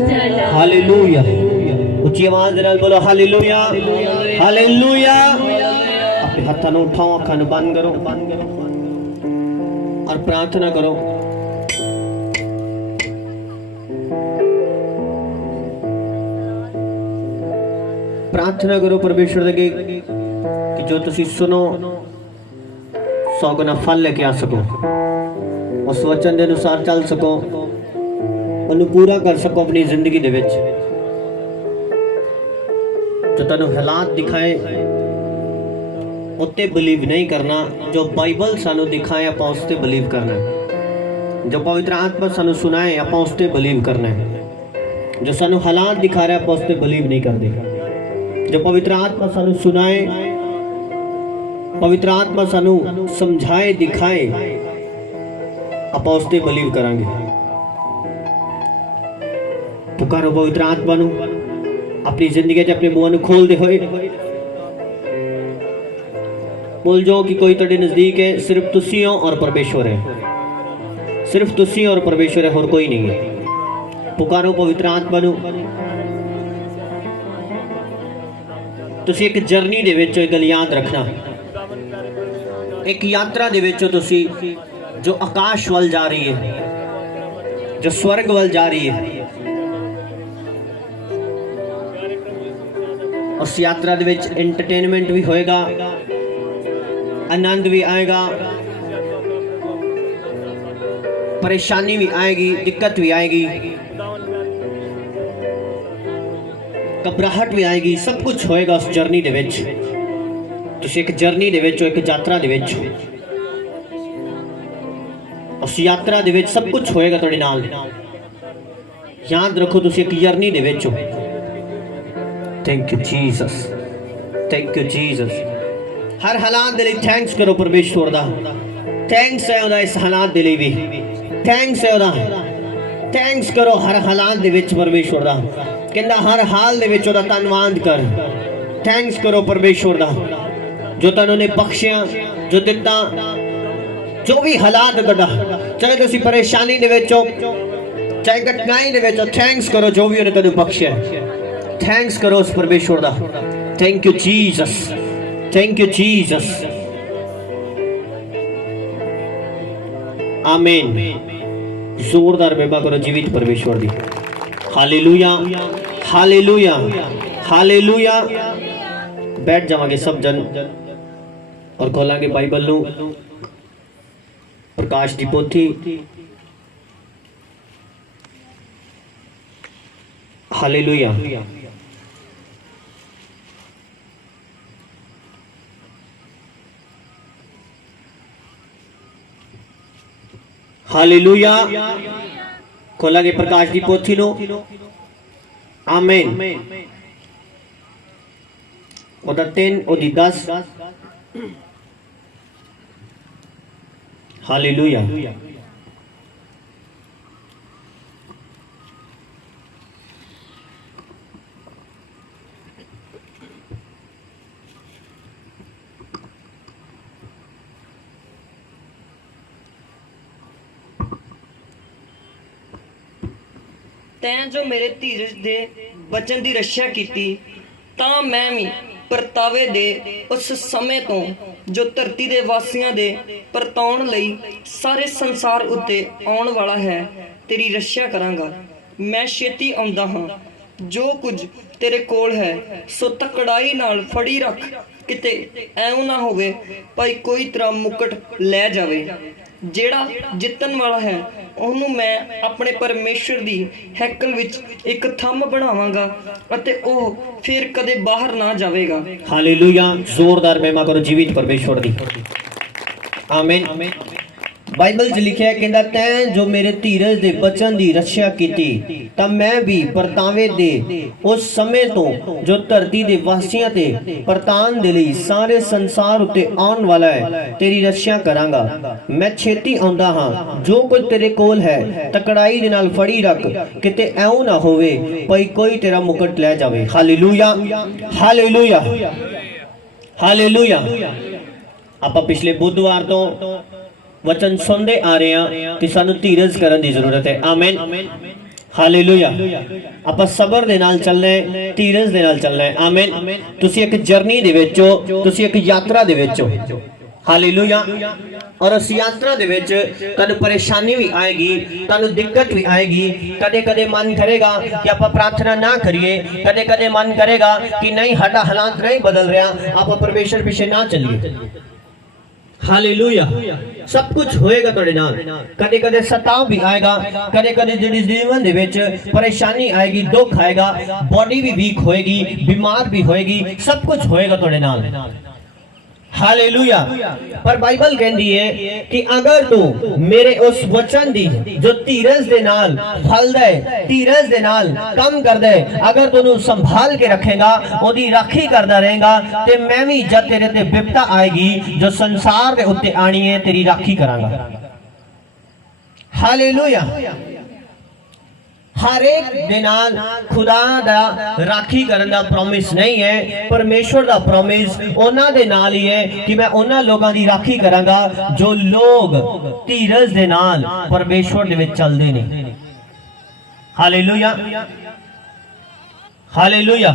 Hallelujah. उच्ची आवाज नाल बोलो हालेलुया हालेलुया। अपने हाथों को उठाओ, अखां नूं बंद करो और प्रार्थना करो। प्रार्थना करो परमेश्वर अगे कि जो तुसी सुनो 100 गुना फल लेके आ सको, उस वचन के अनुसार चल सको, उन्हें पूरा कर सको अपनी जिंदगी दे विच। जो तुहानू हालात दिखाए उत्ते बिलीव नहीं करना, जो बाइबल सानू दिखाए आपां उस ते बिलीव करना है। जो पवित्र आत्मा सानू सुनाए आपां उस ते बिलीव करना है। जो सानू हालात दिखा रहा है आपां उस ते बिलीव नहीं करते। जो पवित्र आत्मा सानू सुनाए, पवित्र आत्मा सानू समझाए दिखाए, आपां उस ते बिलीव करांगे। पुकारो पवित्र आत्मा नू अपनी जिंदगी च अपने मुंह खोल दे होए बोल जाओ कि कोई तेरे नजदीक है, सिर्फ तुसी हो और परमेश्वर है। सिर्फ तुसी और परमेश्वर है, और कोई नहीं है। पुकारो पवित्र आत्मा नू। तुसी एक जर्नी दे विच एक गल याद रखना, एक यात्रा दे विच तुसी जो आकाश वल जा रही है, जो स्वर्ग वल जा रही है, उस यात्रा दे विच एंटरटेनमेंट भी होएगा, आनंद भी आएगा, परेशानी भी आएगी, दिक्कत भी आएगी, घबराहट भी आएगी, सब कुछ होएगा उस जर्नी दे विच। तुसी एक जर्नी दे विच, एक यात्रा दे विच, उस यात्रा दे विच सब कुछ होएगा तुहाडे नाल। याद रखो तुसी एक जर्नी दे विच हो। Thank you Jesus, thank you Jesus. हर हालात दे लई थैंक्स करो परमेश्वर दा। थैंक्स है ओदा इस हालात दे लई भी, थैंक्स है ओदा। थैंक्स करो हर हालात दे विच परमेश्वर दा। कहंदा हर हाल दे विच ओदा धन्नवाद कर। थैंक्स करो परमेश्वर दा जो तैनूं ने बख्शिया, जो दिता, जो भी हालात तुहाडा, चाहे तुसी परेशानी दे विच हो, चाहे कठिनाई दे विच हो, थैंक्स करो जो भी उन्हें तैनूं बख्शिया। थैंक्स करो उस परमेश्वर दा। Thank you Jesus, thank you Jesus. आमीन। जोरदार महिमा करो जीवित परमेश्वर दी। Hallelujah hallelujah hallelujah. बैठ जावांगे सब जन और खोलांगे बाइबल नू, प्रकाश दी पोथी। हालेलुया। हालेलुया। खोलांगे प्रकाश दी पोथी नो। आमीन। ओदा 3 ओदी 10। हालेलुया। तैं जो मेरे धीरज दे बचन की रक्षा की, तां मैं भी परतावे दे उस समय तो जो धरती दे वासियां दे परताउण लई सारे संसार उत्ते आउण वाला है तेरी रक्षा करांगा। मैं छेती आउंदा हां। जो कुछ तेरे कोल है सो तकड़ाई नाल फड़ी रख, किते ऐਉਂ ना होवे भाई कोई तेरा मुकट लै जावे। जेड़ा जितन वाला है ਉਹਨੂੰ मैं अपने परमेश्वर दी हैकल विच एक थंब बनावांगा अते ओह फिर कदे बाहर ना जावेगा। हालेलुया। जोरदार महिमा करो जीवित परमेश्वर दी। आमीन। बाइबल च लिखा है, कहंदा तैं जो मेरे धीरज दे बचन दी रक्षा कीती, तां मैं भी परतावे दे उस समय तो जो धरती दे वासियां ते परतान दे लई सारे संसार उत्ते आउण वाला है तेरी रक्षा करांगा। मैं छेती आउंदा हां। जो कुछ तेरे कोल है तकड़ाई दे नाल फड़ी रख, किते ऐਉਂ ना होवे भई कोई तेरा मुकट लै जावे। Hallelujah hallelujah hallelujah. आपां पिछले बुधवार तो वचन सुनते आ रहे हैं कि सानू धीरज करने की जरूरत है। आमीन। ਹਾਲੇਲੂਇਆ। ਆਪਾਂ ਸਬਰ ਦੇ ਨਾਲ ਚੱਲਣਾ ਹੈ, ਧੀਰਜ ਦੇ ਨਾਲ ਚੱਲਣਾ ਹੈ। ਆਮੀਨ। ਤੁਸੀਂ ਇੱਕ ਜਰਨੀ ਦੇ ਵਿੱਚ ਹੋ, ਤੁਸੀਂ ਇੱਕ ਯਾਤਰਾ ਦੇ ਵਿੱਚ ਹੋ। ਹਾਲੇਲੂਇਆ। ਔਰ ਉਸ ਯਾਤਰਾ ਦੇ ਵਿੱਚ ਤੁਹਾਨੂੰ ਪਰੇਸ਼ਾਨੀ ਵੀ ਆਏਗੀ, ਤੁਹਾਨੂੰ ਦਿੱਕਤ ਵੀ ਆਏਗੀ। ਕਦੇ ਕਦੇ ਮਨ ਕਰੇਗਾ ਕਿ ਆਪਾਂ ਪ੍ਰਾਰਥਨਾ ਨਾ ਕਰੀਏ, ਕਦੇ ਕਦੇ ਮਨ ਕਰੇਗਾ ਕਿ ਨਹੀਂ ਸਾਡਾ ਹਾਲਾਤ ਨਹੀਂ ਬਦਲ ਰਿਹਾ, ਆਪਾਂ ਪਰਮੇਸ਼ਰ ਪਿੱਛੇ ਨਾ ਚੱਲੀਏ। ਹਾਲੇਲੂਇਆ। सब कुछ होएगा ਤੁਹਾਡੇ ਨਾਲ। ਕਦੇ ਕਦੇ ਸਤਾਵ ਵੀ ਆਏਗਾ, ਕਦੇ ਕਦੇ ਜਿਹੜੀ ਜੀਵਨ ਦੇ ਵਿੱਚ ਪਰੇਸ਼ਾਨੀ ਆਏਗੀ, ਦੁੱਖ ਆਏਗਾ, ਬੋਡੀ ਵੀ ਵੀਕ ਹੋਏਗੀ, ਬਿਮਾਰ ਵੀ ਹੋਏਗੀ, ਸਭ ਕੁਝ ਹੋਏਗਾ ਤੁਹਾਡੇ ਨਾਲ। हालेलुया। पर बाइबल कहती है कि अगर तू मेरे उस वचन दी जो धीरज दे नाल फल दे, धीरज दे नाल काम कर दे, अगर तू संभाल के रखेगा, ओदी राखी करदा रहेगा, ते मैं भी जब तेरे ते विपता आएगी जो संसार दे उत्ते आनी है, तेरी राखी करांगा। हालेलुया। हर एक दे नाल खुदा दा राखी करन दा प्रॉमिस नहीं है, परमेश्वर दा प्रॉमिस उन्हां दे नाल ही है कि मैं उन्हां लोगां दी राखी करांगा जो लोग धीरज दे नाल परमेश्वर दे विच चलदे ने। हालेलुया। हालेलुया।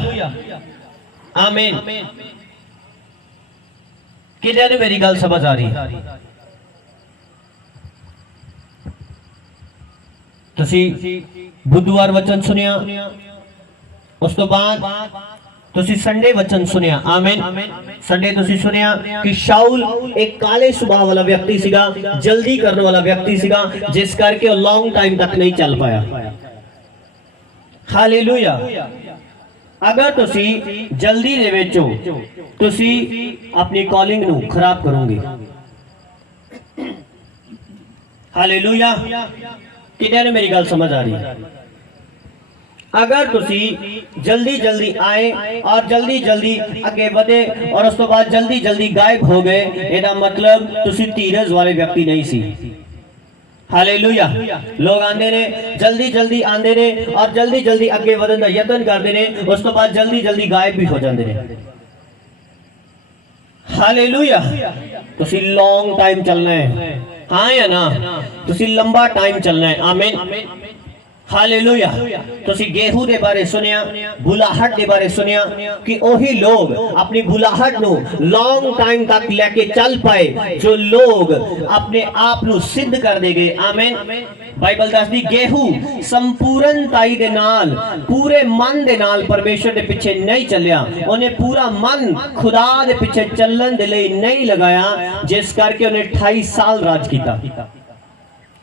आमीन। किन्ने ने मेरी गल समझ आ रही है? ਤੁਸੀਂ बुधवार वचन सुनिया, उस तो बाद ਤੁਸੀਂ संडे वचन सुनिया। आमीन। संडे ਤੁਸੀਂ सुनिया कि शाउल एक काले स्वभाव वाला व्यक्ति सीगा, जल्दी करने वाला व्यक्ति सीगा, जिस करके वो लॉन्ग टाइम तक नहीं चल पाया। हालेलुया। अगर ਤੁਸੀਂ जल्दी ਦੇ ਵਿੱਚ ਹੋ, ਤੁਸੀਂ अपनी कॉलिंग ਨੂੰ खराब करोगे। हालेलुया। किन्ने ने मेरी गल समझ आ रही है? अगर तुसी जल्दी जल्दी आए और जल्दी जल्दी आगे बढ़े और उस तो बाद जल्दी जल्दी गायब हो गए, ਇਹਦਾ मतलब तुसी धीरज वाले व्यक्ति नहीं सी। हालेलुया। लोग आंदे ने, जल्दी जल्दी आंदे ने और जल्दी जल्दी आगे बढ़न दा यतन करदे ने, उस तो बाद जल्दी जल्दी गायब भी हो जांदे ने। हालेलुया। तुसी लॉन्ग टाइम चलना है, हाँ या ना? तुसी लंबा टाइम चलना है। आमीन। हालेलुया। तुसी गेहूं दे बारे सुनिया, बुलाहट दे बारे सुनिया कि ओही लोग अपनी बुलाहट नु लॉन्ग टाइम तक लेके चल पाए जो लोग अपने आप नु सिद्ध कर देगे। आमीन। बाइबल दसदी गेहूं संपूर्णताई दे नाल, पूरे मन दे नाल परमेश्वर दे पीछे नहीं चलिया, उन्हें पूरा मन खुदा दे पीछे चलने दे लई नहीं लगाया, जिस करके उन्हें 28 साल राज किया।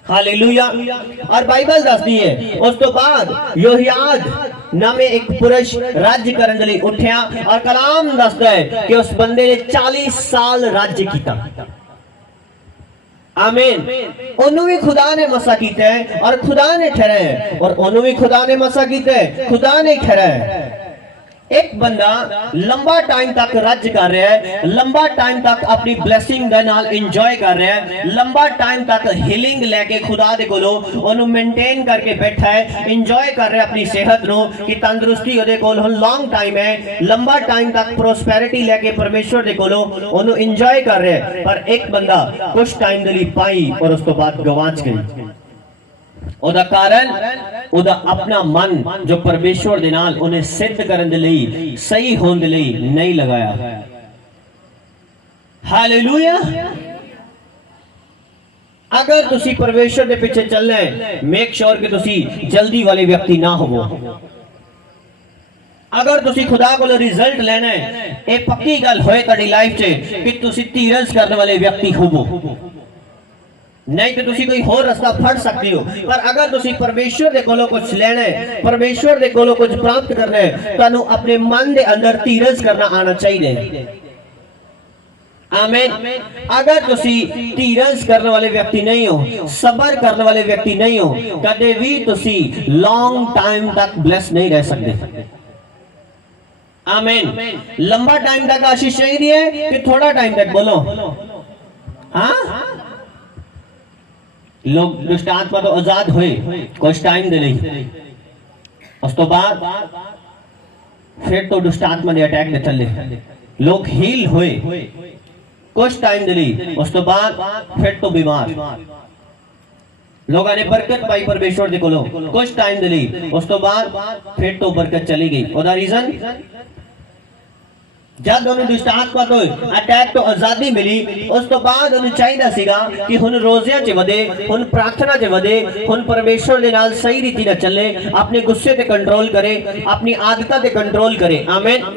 हालेलुया। और बाइबल दसदी है उस तो बाद योहियाद नामे एक पुरुष राज्य करने के लिए उठ्या, और कलाम दसदा है कि उस बंदे ने 40 साल राज्य किया। आमीन। ओनू भी खुदा ने मसा कीता है और खुदा ने ठहराया है, और ओनू भी खुदा ने मसा कीता है, खुदा ने ठहराया है। एक बंदा लंबा टाइम तक राज्य कर रहा है, लंबा टाइम तक अपनी ब्लेसिंग दे नाल एंजॉय कर रहा है, लंबा टाइम तक हीलिंग लेके खुदा दे कोलों ओनू मेंटेन करके बैठा है, एंजॉय कर रहा है अपनी सेहत नो कि तंदुरुस्ती ओदे कोल हुण लॉन्ग टाइम है, लंबा टाइम तक प्रोस्पेरिटी लेके परमेश्वर दे कोलों ओनू एंजॉय कर रहा है। पर एक बंदा कुछ टाइम दे लई पाई और उस तो बाद गवाच गई। ओदा कारण ओदा अपना मन जो परमेश्वर दे नाल उन्हें सिद्ध करन दे लई, सही होने दे लई नहीं लगाया। हालेलुया। अगर तुसी परमेश्वर दे पीछे चलना है, मेक श्योर कि तुसी जल्दी वाले व्यक्ति ना होवो। अगर तुसी खुदा को रिजल्ट लेना है, ये पक्की गल होए ताड़ी लाइफ च कि तुसी धीरज करने वाले व्यक्ति होवो, नहीं तो तुसी कोई होर रास्ता फड़ सकते हो। पर अगर तुसी परमेश्वर दे कोलों कुछ लेना है, परमेश्वर दे कोलों कुछ प्राप्त करना है, तानू अपने मन दे अंदर धीरज करना आना चाहिए। आमीन। अगर तुसी धीरज करने वाले व्यक्ति नहीं हो, सबर करने वाले व्यक्ति नहीं हो, कदे भी तुसी लॉन्ग टाइम तक ब्लेस नहीं रह सकते। आमीन। लंबा टाइम तक आशीष चाहिए है कि थोड़ा टाइम तक? बोलो हाँ। लोग दुष्ट आत्मा तो आजाद हुए कुछ टाइम दे लई, उस तो बाद फिर तो दुष्ट आत्मा दे अटैक दे चले। लोग हील हुए कुछ टाइम दे लई, उस तो बाद फिर तो बीमार। लोगों ने बरकत पाई परमेश्वर दे कोलों कुछ टाइम दे ਲਈ ਉਸ ਤੋਂ ਬਾਅਦ ਫਿਰ ਤੋਂ ਬਰਕਤ ਚਲੀ ਗਈ ਉਹਦਾ ਰੀਜ਼ਨ जब उन्हें दुष्ट आत्मा तो अटैक तो आजादी मिली उस तो बाद उन्हें चाहिए सीगा कि हुन रोज़ियां च वधे हुन प्रार्थना च वधे हुन परमेश्वर दे नाल सही रीति नाल चले अपने गुस्से ते कंट्रोल करे अपनी आदतां ते कंट्रोल करे आमीन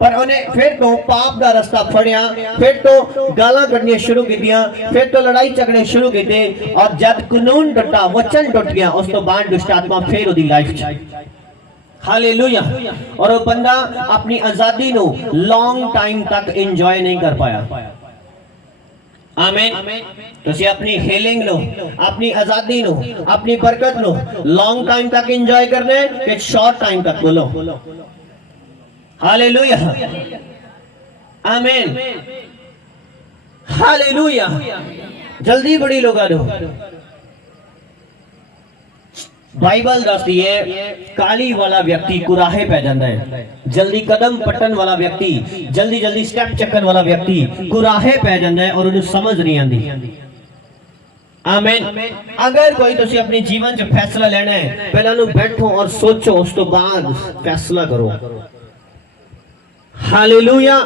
पर उन्हें फिर तो पाप का रास्ता फड़िया फिर तो गालां कढ़नियां शुरू कीतियां फिर तो लड़ाई झगड़े शुरू कीते और जब कानून टुटा वचन टुट गया उस तो बाद दुष्ट आत्मा फिर उदी लाइफ च हालेलुया और वो बंदा अपनी आजादी नो लॉन्ग टाइम तक एंजॉय नहीं कर पाया आमीन तुसी अपनी हीलिंग नो अपनी आजादी नो अपनी बरकत नो लॉन्ग टाइम तक एंजॉय करने कि शॉर्ट टाइम तक बोलो हालेलुया आमीन हालेलुया जल्दी बड़ी लोगा दो बाइबल दसदी है काली वाला व्यक्ति कुराहे पै जाता है जल्दी कदम पट्टन वाला व्यक्ति जल्दी जल्दी स्टेप चक्कन वाला व्यक्ति कुराहे पै जाता है और उन्हें समझ नहीं आती आमीन अगर कोई तुसी अपने जीवन च फैसला लेना है पहले उन्हें बैठो और सोचो उस तो बाद फैसला करो हालेलुया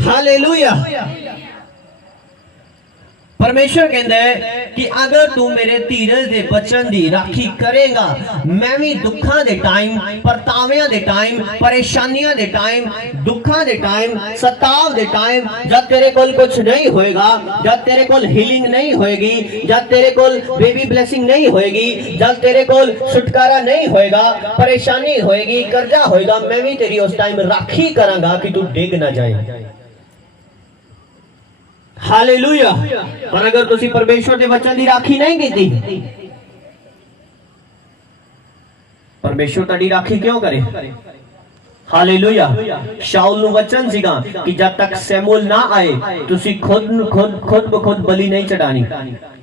हालेलुया परमेश्वर कहता है कि अगर तू मेरे धीरज दे बचन दी राखी करेगा मैं भी दुखा दे टाइम परतावियां दे टाइम परेशानियां दे टाइम दुखा दे टाइम सताव दे टाइम जब तेरे कोल कुछ नहीं होएगा जब तेरे कोल हीलिंग नहीं होएगी जब तेरे कोल बेबी ब्लेसिंग नहीं होएगी जब तेरे कोल छुटकारा नहीं होएगा परेशानी होएगी कर्जा होएगा मैं भी तेरी उस टाइम राखी करांगा कि तू डिग ना जाए हालेलुया पर अगर तुसी परमेश्वर के वचन की राखी नहीं की परमेश्वर ताड़ी राखी क्यों करे हालेलुया शाऊल नु वचन सीगा कि जब तक शमूएल ना आए तुसी खुद ब खुद बलि नहीं चढ़ानी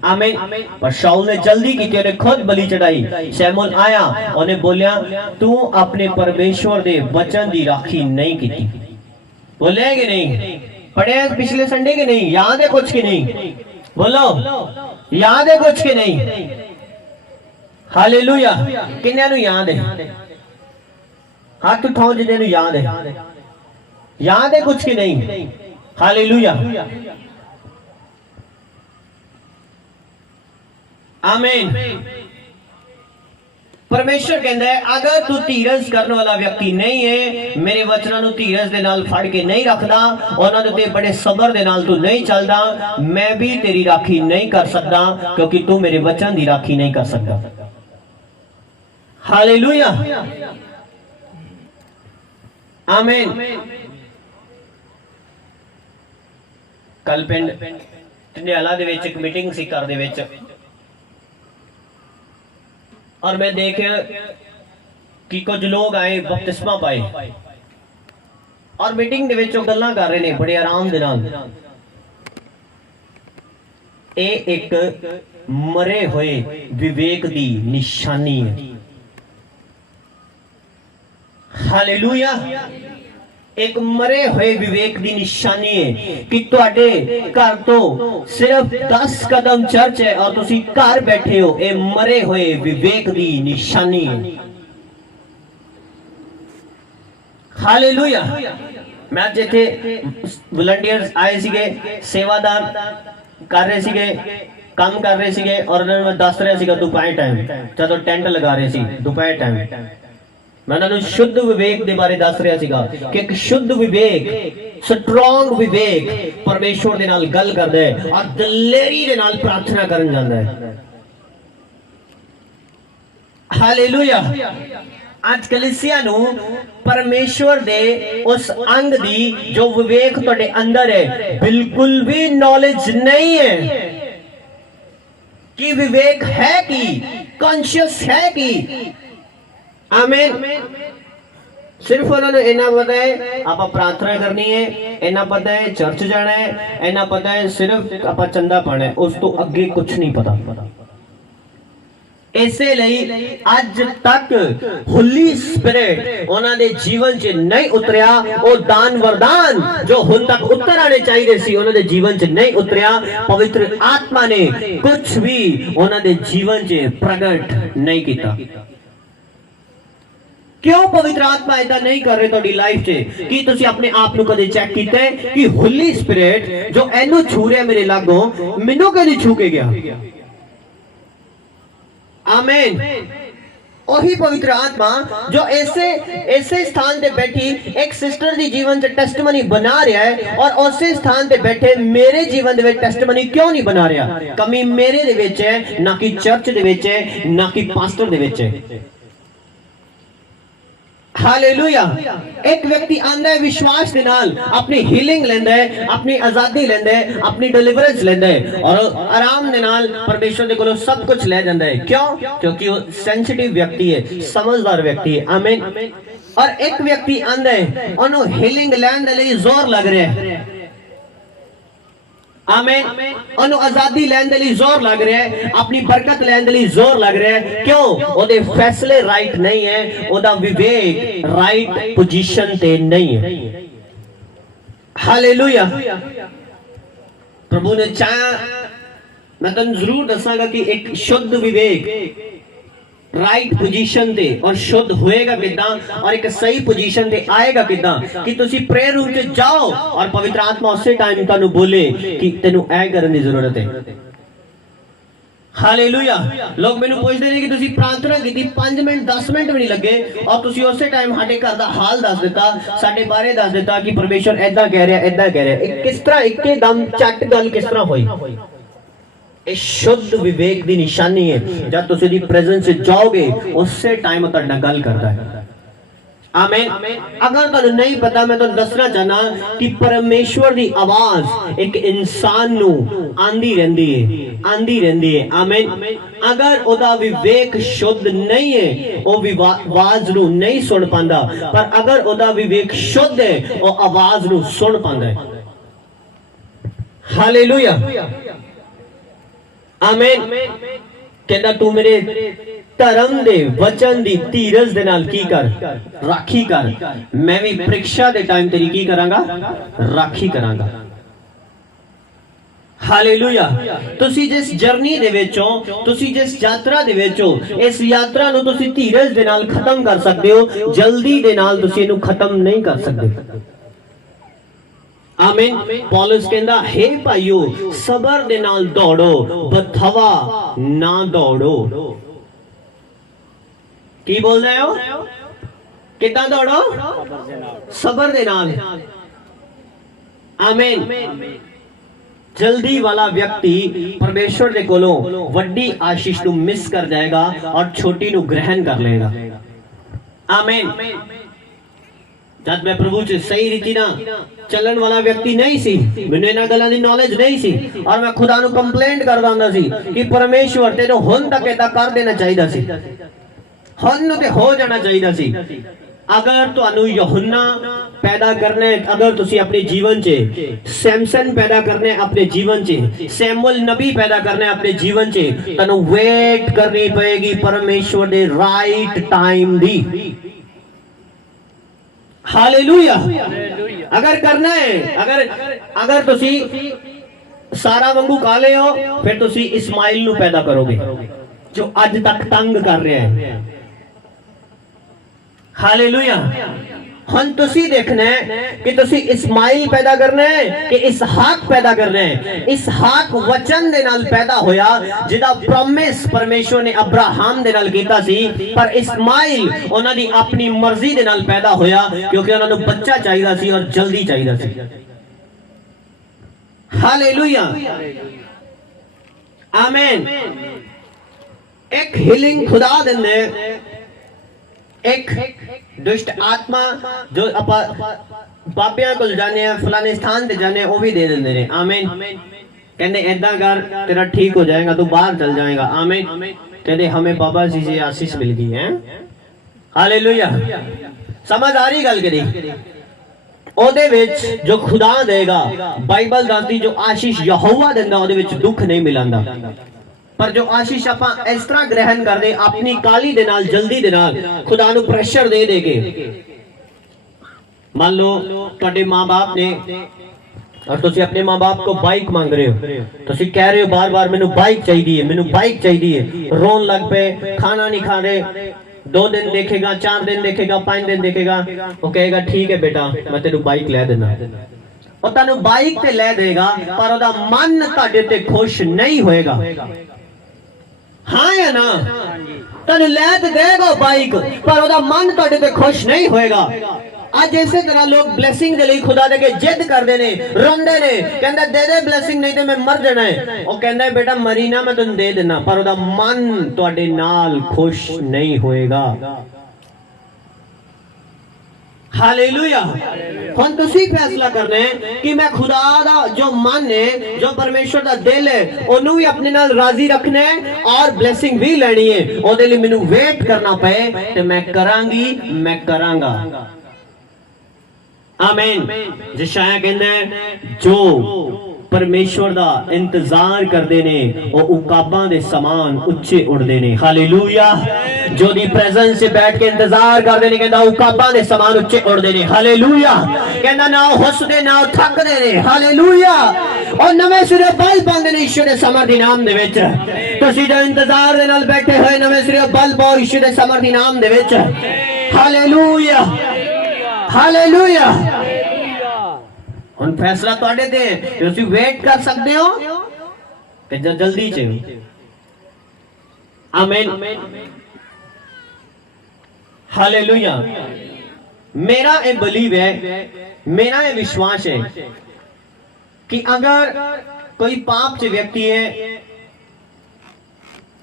आमीन पर शाऊल ने जल्दी की तेरे खुद बलि चढ़ाई शमूएल आया उन्हें बोलिया तू अपने परमेश्वर दे वचन की राखी नहीं की बोले कि नहीं पढ़े पिछले संडे के नहीं याद है कुछ की नहीं बोलो याद है कुछ की नहीं हालेलुया किन्ने नु याद है हाथ उठाओ जिन्हें नु याद है कुछ की नहीं हालेलुया आमीन परमेश्वर कहता है अगर तू धीरज करने वाला व्यक्ति नहीं है मेरे वचनों नु धीरज दे नाल फड़ के नहीं रखदा उन्हां दे बड़े सबर दे नाल तू नहीं चलदा मैं भी तेरी राखी नहीं कर सकदा क्योंकि तू मेरे वचन दी राखी नहीं कर सकदा हालेलुया आमीन कल पिंड टिंडियाला दे विच एक मीटिंग सी घर दे विच और मैं देखा कि कुछ लोग आए बपतिस्मा पाए और मीटिंग दे विच गल्लां कर रहे ने बड़े आराम दे नाल एक मरे हुए विवेक दी निशानी है हालेलुया एक मरे हुए विवेक की निशानी है कि तुहाडे घर तो सिर्फ 10 कदम चर्च है और तुसी घर बैठे हो ये मरे हुए विवेक की निशानी है हालेलुया मैं जिथे वॉलंटियर्स आए सीगे सेवादार कर रहे सीगे काम कर रहे सीगे और उन्होंने मैं दस रहा सीगा दोपहर टाइम जब टेंट लगा रहे सी दोपहर टाइम मैं शुद्ध विवेक के बारे दस रहा सीगा कि एक शुद्ध विवेक स्ट्रॉन्ग विवेक परमेश्वर दे नाल गल करदा है और दलेरी दे नाल प्रार्थना करन जांदा है हालेलुया आज कलीसिया नु परमेश्वर दे उस अंग दी जो विवेक तुहाडे अंदर है बिल्कुल भी नॉलेज नहीं है कि विवेक है कि कॉन्शियस है कि आमीन सिर्फ उन्होंने इना पता है आप प्रार्थना करनी है इना पता है चर्च जाना है इना पता है सिर्फ आप चंदा पाना है उस तो अगे कुछ नहीं पता ਇਸੇ ਲਈ ਅੱਜ ਤੱਕ ਹੋਲੀ ਸਪਿਰਿਟ ਉਹਨਾਂ ਦੇ ਜੀਵਨ 'ਚ ਨਹੀਂ ਉਤਰਿਆ। ਉਹ ਦਾਨ ਵਰਦਾਨ ਜੋ ਹੁਣ ਤੱਕ ਉਤਰ ਆਣੇ ਚਾਹੀਦੇ ਸੀ ਉਹਨਾਂ ਦੇ ਜੀਵਨ 'ਚ ਨਹੀਂ ਉਤਰਿਆ। ਪਵਿੱਤਰ ਆਤਮਾ ਨੇ ਕੁਝ ਵੀ ਉਹਨਾਂ ਦੇ ਜੀਵਨ 'ਚ ਪ੍ਰਗਟ ਨਹੀਂ ਕੀਤਾ। क्यों पवित्र आत्मा ऐसा नहीं कर रहे ਤੁਹਾਡੀ ਲਾਈਫ 'ਚ? ਕੀ ਤੁਸੀਂ ਆਪਣੇ ਆਪ ਨੂੰ ਕਦੇ ਚੈੱਕ ਕੀਤਾ ਹੈ ਕਿ ਹੋਲੀ ਸਪਿਰਿਟ ਜੋ ਇਹਨੂੰ ਛੂ ਰਿਹਾ ਮੇਰੇ ਲਾਗੋਂ, ਮੈਨੂੰ ਕਦੇ ਛੂ ਕੇ ਗਿਆ? ਆਮੀਨ। ਉਹੀ ਪਵਿੱਤਰ ਆਤਮਾ ਜੋ ऐसे स्थान ਤੇ ਬੈਠੀ ਇੱਕ ਸਿਸਟਰ ਦੀ ਜੀਵਨ 'ਚ ਟੈਸਟਮਨੀ ਬਣਾ ਰਿਹਾ ਹੈ, ਔਰ ਉਸੇ ਸਥਾਨ ਤੇ ਬੈਠੇ ਮੇਰੇ ਜੀਵਨ ਦੇ ਵਿੱਚ ਟੈਸਟਮਨੀ ਕਿਉਂ ਨਹੀਂ ਬਣਾ ਰਿਹਾ? ਕਮੀ ਮੇਰੇ ਦੇ ਵਿੱਚ ਹੈ, ਨਾ ਕਿ ਚਰਚ ਦੇ ਵਿੱਚ ਹੈ, ਨਾ ਕਿ ਪਾਸਟਰ ਦੇ ਵਿੱਚ ਹੈ। हालेलुया। एक व्यक्ति आंदा है विश्वास के नाल अपनी हीलिंग लेंदा है, अपनी आजादी लेंदा है, अपनी डिलीवरेंस लेंदा है और आराम दे नाल परमेश्वर दे कोलों सब कुछ ले जांदा है। क्यों? क्योंकि वो सेंसिटिव व्यक्ति है, समझदार व्यक्ति है। आमीन। और एक व्यक्ति आंदा है ओनू हीलिंग लैंड दे लई जोर लग रहा है। आमीन। ओनू आजादी लैंड दे लई जोर लग रहा है, अपनी बरकत लैंड दे लई जोर लग रहा है। क्यों? ओदे फैसले राइट नहीं है, ओदा विवेक राइट पोजीशन ते नहीं है। हालेलुया। प्रभु ने चाहा, मैं तुम जरूर दसांगा कि एक शुद्ध विवेक राइट पोजीशन ते और शुद्ध होएगा किदा, और एक सही पोजीशन ते आएगा किदा कि तुसी प्रेयर रूम च जाओ और पवित्र आत्मा उसी टाइम तानू बोले कि तेनू ऐ करने की जरूरत है। हालेलुया। लोग मैनू पूछते हैं कि तुसी प्रार्थना की 5 मिनट 10 मिनट भी नहीं लगे और तुसी उसी टाइम साडे घर दा हाल दस दिता, साडे बारे दस दिता कि परमेश्वर ऐदा कह रहा ऐदा कह रहा। किस तरह एकदम झट गल किस तरह होई? शुद्ध विवेक की निशानी है। जब तुम दी प्रेजेंस से जाओगे उससे टाइम तुहाडे नाल गल करदा है। आमीन। अगर तुहानू नहीं पता, मैं तुहानू दसना चाहना कि परमेश्वर दी आवाज एक इंसान नू आंदी रहंदी है। आमीन। अगर ओदा विवेक शुद्ध नहीं है वो आवाज नू नहीं सुन पांदा, पर अगर ओदा विवेक शुद्ध है वो आवाज नू सुन पांदा है। हालेलुया। आमीन। कहता तू मेरे धर्म दे वचन दी धीरज दे नाल की कर, राखी कर। मैं भी परीक्षा दे टाइम तेरी की करांगा, राखी करांगा। हालेलुया। तुसी जिस जर्नी दे विच हो, तुसी जिस यात्रा दे विच हो, इस यात्रा नू तुसी धीरज दे नाल खत्म कर सकदे हो, जल्दी दे नाल तुसी इनू खत्म नहीं कर सकदे। आमीन। पौलुस कहंदा हे भाईओ सबर दे नाल दौड़ो, बथवा ना दौड़ो। की बोल रहे हो? कितना दौड़ो? सबर दे नाल। आमीन। जल्दी वाला व्यक्ति परमेश्वर दे कोलों वड्डी आशीष नू मिस कर जाएगा और छोटी नू ग्रहण कर लेगा। आमीन। जब मैं प्रभु च सही रीति ना चलन वाला व्यक्ति नहीं सी, मैंने इन्हां गल्लां दी नॉलेज नहीं सी और मैं खुदा नू कंप्लेंट करदा हुंदा सी कि परमेश्वर तेरे हुण तक इदा कर देना चाहिदा सी, हुण नू ते हो जाना चाहिदा सी। अगर तुहानू यूहन्ना पैदा करना है, अगर तुसी अपने जीवन च सैमसन पैदा करना है, अपने जीवन च सैमुअल नबी पैदा करना है अपने जीवन च, तुहानू वेट करनी पएगी परमेश्वर दे राइट टाइम दी। हालेलुया। अगर करना है, अगर तुसी सारा वांगू काले हो, फिर तुसी इस्माइल नू पैदा करोगे जो आज तक तंग कर रहा है। हालेलुया। हुण तुसी देखना है कि तुसी इस्माइल पैदा करना है कि इसहाक पैदा करना है। इसहाक वचन दे नाल पैदा होया जिदा प्रॉमिस परमेश्वर ने अब्राहम दे नाल कीता सी, पर इस्माइल उन्हां दी अपनी मर्जी दे नाल पैदा होया क्योंकि उन्हां नू बच्चा चाहिदा सी और जल्दी चाहिदा सी। हालेलुया। आमीन। एक हीलिंग खुदा देंदे, एक दुष्ट आत्मा जो बाबियां को जाने फलाने स्थान ते जाने वो भी दे देंदे ने। आमीन। कहंदे ऐदा कर तेरा ठीक हो जाएगा, तू बाहर चल जाएगा। आमीन। कहंदे हमें बाबा जी से आशीष मिल गई है। हालेलुया। समझ आ रही गल करी? ओदे विच जो खुदा देगा, बाइबल दसदी जो आशीष यहोवा देंदा ओदे विच दुख नहीं मिलांदा। पर जो आशीष ਆਪਾਂ ਇਸ ਤਰ੍ਹਾਂ ਗ੍ਰਹਿਣ ਕਰਦੇ ਆਪਣੀ ਕਾਲੀ ਦੇ ਨਾਲ ਜਲਦੀ ਦੇ ਨਾਲ ਖੁਦਾ ਨੂੰ ਪ੍ਰੈਸ਼ਰ ਦੇ ਦੇ ਕੇ मान लो ਤੁਹਾਡੇ ਮਾਂ-ਬਾਪ ਨੇ और ਤੁਸੀਂ अपने माँ-बाप को बाइक मांग रहे हो ਤੁਸੀਂ कह रहे हो बार-बार ਮੈਨੂੰ बाइक चाहिए है ਮੈਨੂੰ बाइक चाहिए है रोन लग पे खाना नहीं खा रहे 2 दिन देखेगा 4 दिन देखेगा 5 दिन देखेगा वो कहेगा ठीक है बेटा मैं तेरू बाइक ले देना ਉਹ ਤੁਹਾਨੂੰ ਬਾਈਕ ਤੇ ਲੈ ਦੇਗਾ ਪਰ ਉਹਦਾ ਮਨ ਤੁਹਾਡੇ ਤੇ ਖੁਸ਼ ਨਹੀਂ ਹੋਏਗਾ ਹਾਂ ਜਾਂ ਨਾ ਤੁਹਾਨੂੰ ਲੈ ਤੇ ਦੇਗਾ ਬਾਈਕ ਪਰ ਉਹਦਾ ਮਨ ਤੁਹਾਡੇ ਤੇ ਖੁਸ਼ ਨਹੀਂ ਹੋਏਗਾ आज इसे तरह लोग ब्लेसिंग के लिए खुदा दे के जिद करते ने रोंदे ने कहंदा दे दे ब्लेसिंग नहीं तो मैं मर जाना है वो कहंदा है बेटा मरी ना मैं तुम दे देना पर ओदा मन तुहाडे नाल खुश नहीं होएगा हालेलुया हुण तुसी फैसला करना है कि मैं खुदा दा जो मन है जो परमेश्वर दा दिल है ओनू भी अपने नाल राजी रखना है और ब्लेसिंग भी लेनी है ओदे लिए मैनू वेट करना पए ते मैं करांगी मैं करांगा आमीन जिशाया कहना है जो परमेश्वर दा इंतजार करते ने वो उकाबां दे समान उच्चे उड़दे ने हालेलुया जो दी प्रेजेंस से बैठ के इंतजार करते ने कहंदा उकाबां दे समान उच्चे उड़दे ने हालेलुया कहंदा ना हसदे ना थकदे ने हालेलुया और नवे सिरे बल पांदे ने ईश्वर दे समर्थी नाम दे विच तुसीं जो इंतजार दे नाल बैठे होए नवे सिरे बल पाओ ईश्वर दे समर्थी नाम दे विच हालेलुया हालेलुया हुण फैसला तुहाडे ते तुसीं वेट कर सकदे हो कि जल्दी च आमीन हालेलुया मेरा ये बिलीव है मेरा ये विश्वास है कि अगर कोई पाप च व्यक्ति है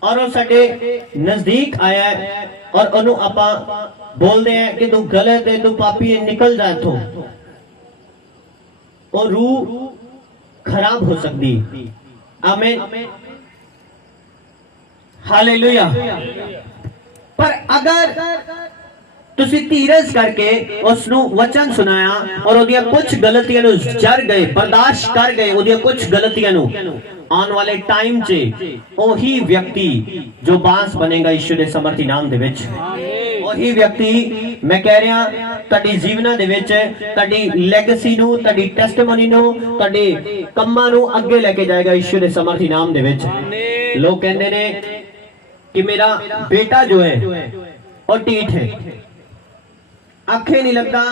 और वो साडे नजदीक आया है और ओनू आपां बोलते हैं कि तू गलत है तू पापी है निकल जा इथों और रूह खराब हो सकती आमीन हालेलुया पर अगर तुसी धीरज करके उसनु वचन सुनाया और ओदियां कुछ गलतियां नु जर गए बर्दाश्त कर गए ओदियां कुछ गलतियां नु आने वाले टाइम चे ओही व्यक्ति जो बांस बनेगा ईश्वर दे समर्थी नाम दे विच ओही व्यक्ति मैं कह रहा ਤੁਹਾਡੀ ਜੀਵਨਾਂ ਦੇ ਵਿੱਚ ਤੁਹਾਡੀ ਲੈਗੇਸੀ ਨੂੰ ਤੁਹਾਡੀ ਟੈਸਟੀਮਨੀ ਨੂੰ ਤੁਹਾਡੇ ਕੰਮਾਂ ਨੂੰ ਅੱਗੇ ਲੈ ਕੇ ਜਾਏਗਾ ਈਸ਼ਵਰ ਦੇ ਸਮਰਥੀ ਨਾਮ ਦੇ ਵਿੱਚ ਲੋਕ ਕਹਿੰਦੇ ਨੇ ਕਿ ਮੇਰਾ बेटा जो है और टीठ है आंखें नहीं लगता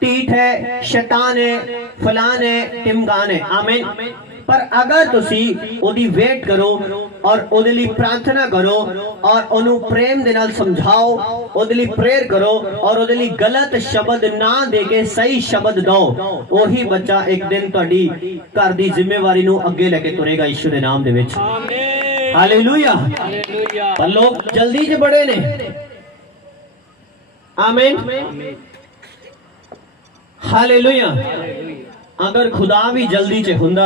टीठ है शैतान है फलान है टिमगान है आमीन पर अगर तुसी ओदी वेट करो और ओदे लिए प्रार्थना करो और ओनू प्रेम दे नाल समझाओ ओदे लिए प्रेयर करो और ओदे लिए गलत शब्द ना दे के सही शब्द दो ओही बच्चा एक दिन तुहाडी घर दी जिम्मेवारी नू अगे लेके तुरेगा ईश्वर दे नाम दे विच आमीन हालेलुया पर लोग जल्दी च बड़े ने आमीन हालेलुया अगर खुदा भी जल्दी च हुंदा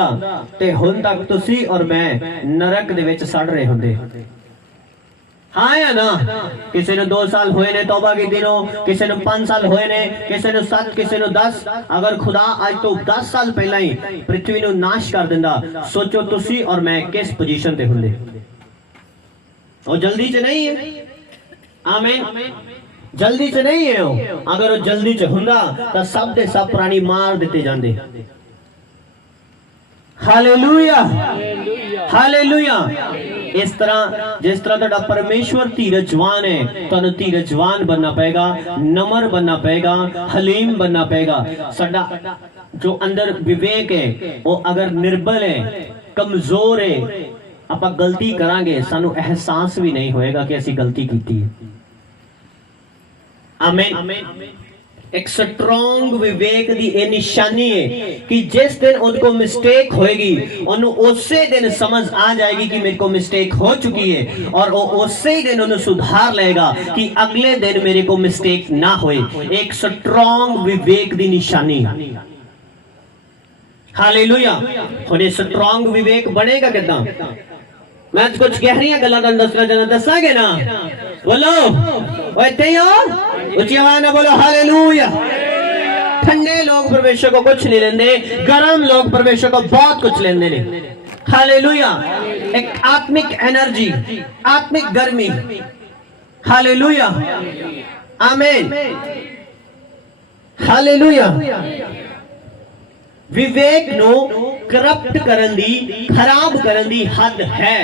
ते हुण तक तुसी और मैं नरक दे विच सड़ रहे हुंदे हाँ या ना किसी ने 2 साल होए ने तौबा की दिनों किसी ने 5 साल होए ने किसी ने 7 किसी ने 10 अगर खुदा आज तो 10 साल पहला ही पृथ्वी नू नाश कर दिंदा सोचो तुसी और मैं किस पोजीशन ते हुंदे और जल्दी च नहीं है आमीन जल्दी च नहीं है वो अगर वो जल्दी च हुंदा तां सब दे सब प्राणी मार दिते जांदे हालेलुया हालेलुया इस तरह जिस तरह तुहाडा परमेश्वर धीरजवान है तुहानू धीरजवान बनना पएगा नम्र बनना पएगा हलीम बनना पएगा साडा जो अंदर विवेक है वो अगर निर्बल है कमजोर है आपां गलती करांगे सानू एहसास भी नहीं होएगा कि असीं गलती कीती है आमीन एक स्ट्रॉन्ग विवेक दी ये निशानी है कि जिस दिन उनको मिस्टेक होएगी उन्हें उसी दिन समझ आ जाएगी कि मेरे को मिस्टेक हो चुकी है और वो उसी दिन उन्हें सुधार लेगा कि अगले दिन मेरे को मिस्टेक ना होए एक स्ट्रॉन्ग विवेक दी निशानी हालेलुया और ये स्ट्रॉन्ग विवेक बनेगा कितना मैं कुछ गहरियां गल्लां तुहानू दसना चाहना दसांगे ना बोलो ओए तैयार उच्ची आवाज में बोलो हालेलुया ठंडे लोग परमेश्वर को कुछ नहीं लेंदे गर्म लोग परमेश्वर को बहुत कुछ लेंदे ने हालेलुया। एक आत्मिक एनर्जी, आत्मिक गर्मी। हालेलुया, आमीन, हालेलुया। विवेक नो करप्ट करन दी, खराब करन दी हद है,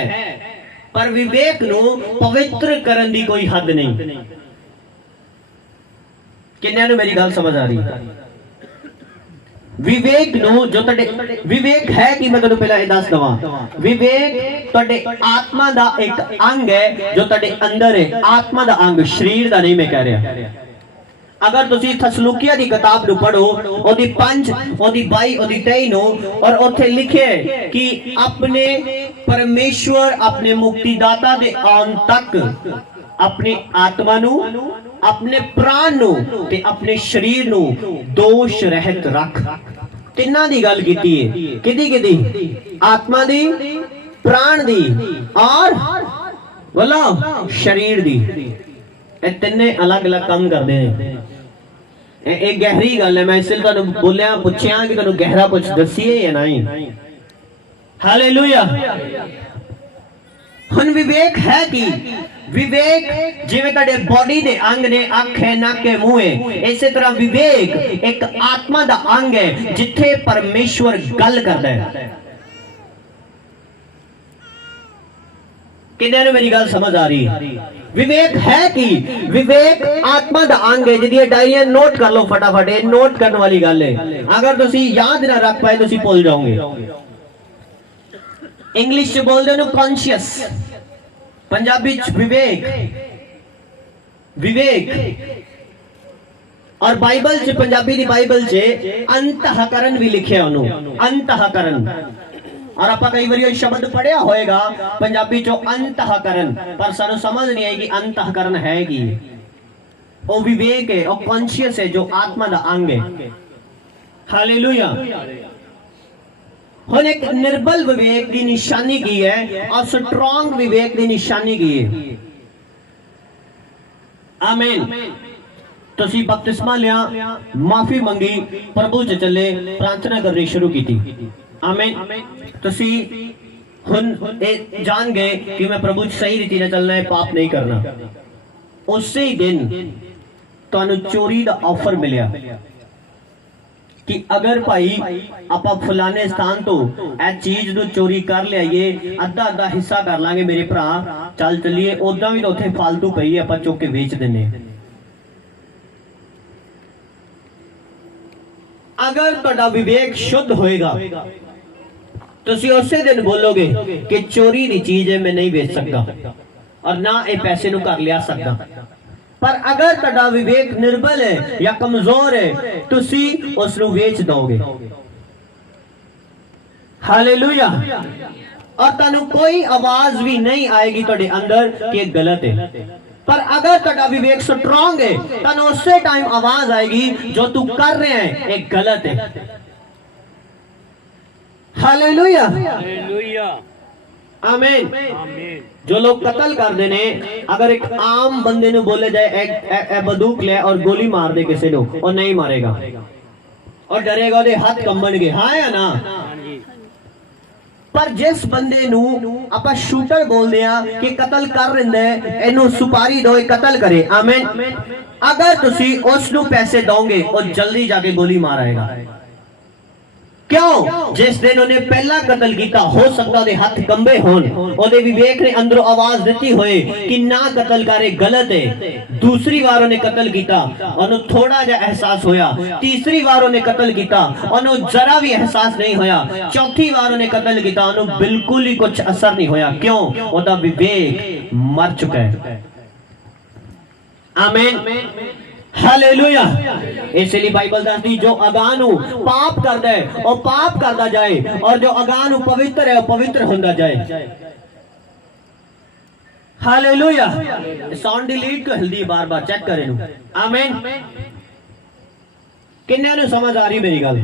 पर विवेक नो पवित्र करन दी कोई हद नहीं। किन्ने नु मेरी गल समझ आ रही? विवेक नो जो तड़े विवेक है कि मैं तेन पहला दस दवा, विवेक तड़े आत्मा दा एक अंग है जो तड़े अंदर है, आत्मा दा अंग, शरीर दा नहीं मैं कह रहा। अगर तुसी थसलुकिया दी किताब नु पढ़ो, ओदी 5 ओदी 22 ओदी 23 नो, और उथे लिखे कि अपने परमेश्वर अपने मुक्तिदाता दे आन तक अपनी आत्मा नु, अपने प्राण नु ते अपने शरीर नु दोष रहित रख। तिन्ना दी गल कीती है, किदी किदी? आत्मा दी, प्राण दी और बोलो शरीर दी। ये तिन्ने अलग अलग काम करते हैं। एक गहरी गल है, मैं इसलिए तुहानू बोलिया पुछया कि तुहानू गहरा कुछ दसीए या नहीं। हालेलुया। हुन विवेक है कि विवेक जिवें तुहाडे बॉडी दे अंग ने, अख है, नक है, मुंह है, इसे तरह विवेक एक आत्मा दा अंग है जिथे परमेश्वर गल करदा है। किन्ने नु मेरी गल समझ आ रही है? विवेक है कि विवेक आत्मा दा अंग है, जिहदी डायरियां नोट कर लो फटाफट, ये नोट करने वाली गल है। अगर तुसी याद ना रख पाए तुसी भूल जाओगे। इंग्लिश च बोलदे नु कॉन्शियस, पंजाबी च विवेक, विवेक, और बाइबल च, पंजाबी दी बाइबल च अंतःकरण भी लिखिया उन्हों, अंतःकरण। और आप कई बार शब्द पढ़िया होएगा पंजाबी चो अंतःकरण, पर सानू समझ नहीं आएगी अंतःकरण है कि वो विवेक है, वो कॉन्शियस है जो आत्मा दा अंग है। हालेलुया। हुन एक निर्बल विवेक की निशानी की है और स्ट्रॉन्ग विवेक की निशानी की है। आमीन। तुसी बपतिस्मा लिया, माफी मंगी, प्रभु च चले, प्रार्थना करनी शुरू की थी। आमीन। तुसी हुन ए जान गए कि मैं प्रभु सही रीति से चलना है, पाप नहीं करना। उसी दिन तुहानू चोरी दा ऑफर मिलिया कि अगर भाई आप फलाने स्थान तो ए चीज नु चोरी कर लियाइए, अद्धा अद्धा हिस्सा कर लांगे मेरे भरा, चल चलिए, उदा भी तो उत्थे फालतू पई है, आप चुक के बेच देने। अगर तुहाडा विवेक शुद्ध होएगा तुसी उसे दिन बोलोगे कि चोरी दी चीज है, मैं नहीं बेच सकता और ना ये पैसे नु कर लिया सकता। पर अगर तुहाडा विवेक निर्बल है या कमजोर है, तुसी उसनु बेच दोगे। हालेलुया। और तुहानू कोई आवाज भी नहीं आएगी तुहाडे अंदर कि ये गलत है। पर अगर तुहाडा विवेक स्ट्रॉन्ग है, तुहानू उसे टाइम आवाज आएगी जो तू कर रहे हैं ये गलत है। हालेलुया, हालेलुया, आमीन। आमीन। जो लोग कत्ल करते ने, अगर एक आम बंदे ने बोले जाए ए बंदूक ले और गोली मार दे किसी को, और नहीं मारेगा और डरेगा, ਉਹਦੇ हथ कंबणगे, हाँ या ना। पर जिस बंदे नू ਆਪਾਂ शूटर बोलते हैं कि कत्ल कर रहा है, इनू सुपारी दो कत्ल करे, आमीन। अगर तुसी उसनू पैसे दोगे वो जल्दी जाके गोली मार आएगा। क्यों? जिस दिन उन्हें पहला कत्ल किया, हो सकता है हाथ कंबे होन, ओदे विवेक ने अंदरों आवाज दी होए कि ना कत्ल करे, गलत है। दूसरी बार उन्हें कत्ल किया, उन्हें थोड़ा जा एहसास होया। तीसरी बार उन्हें कत्ल किया, उन्हें जरा भी एहसास नहीं होया। चौथी बार उन्हें कत्ल किया, उन्हें बिल्कुल ही कुछ असर नहीं होया। क्यों? ओदा विवेक मर चुका है। आमीन, हालेलुया। इसलिए बाइबल दसदी जो अगानू पाप करदा है और पाप करदा जाए, और जो अगानू पवित्र है वो पवित्र होंदा जाए। हालेलुया। साउंड डिलीट को जल्दी बार बार चेक करे नु। आमीन। किन्ने नु समझ आ रही मेरी गल?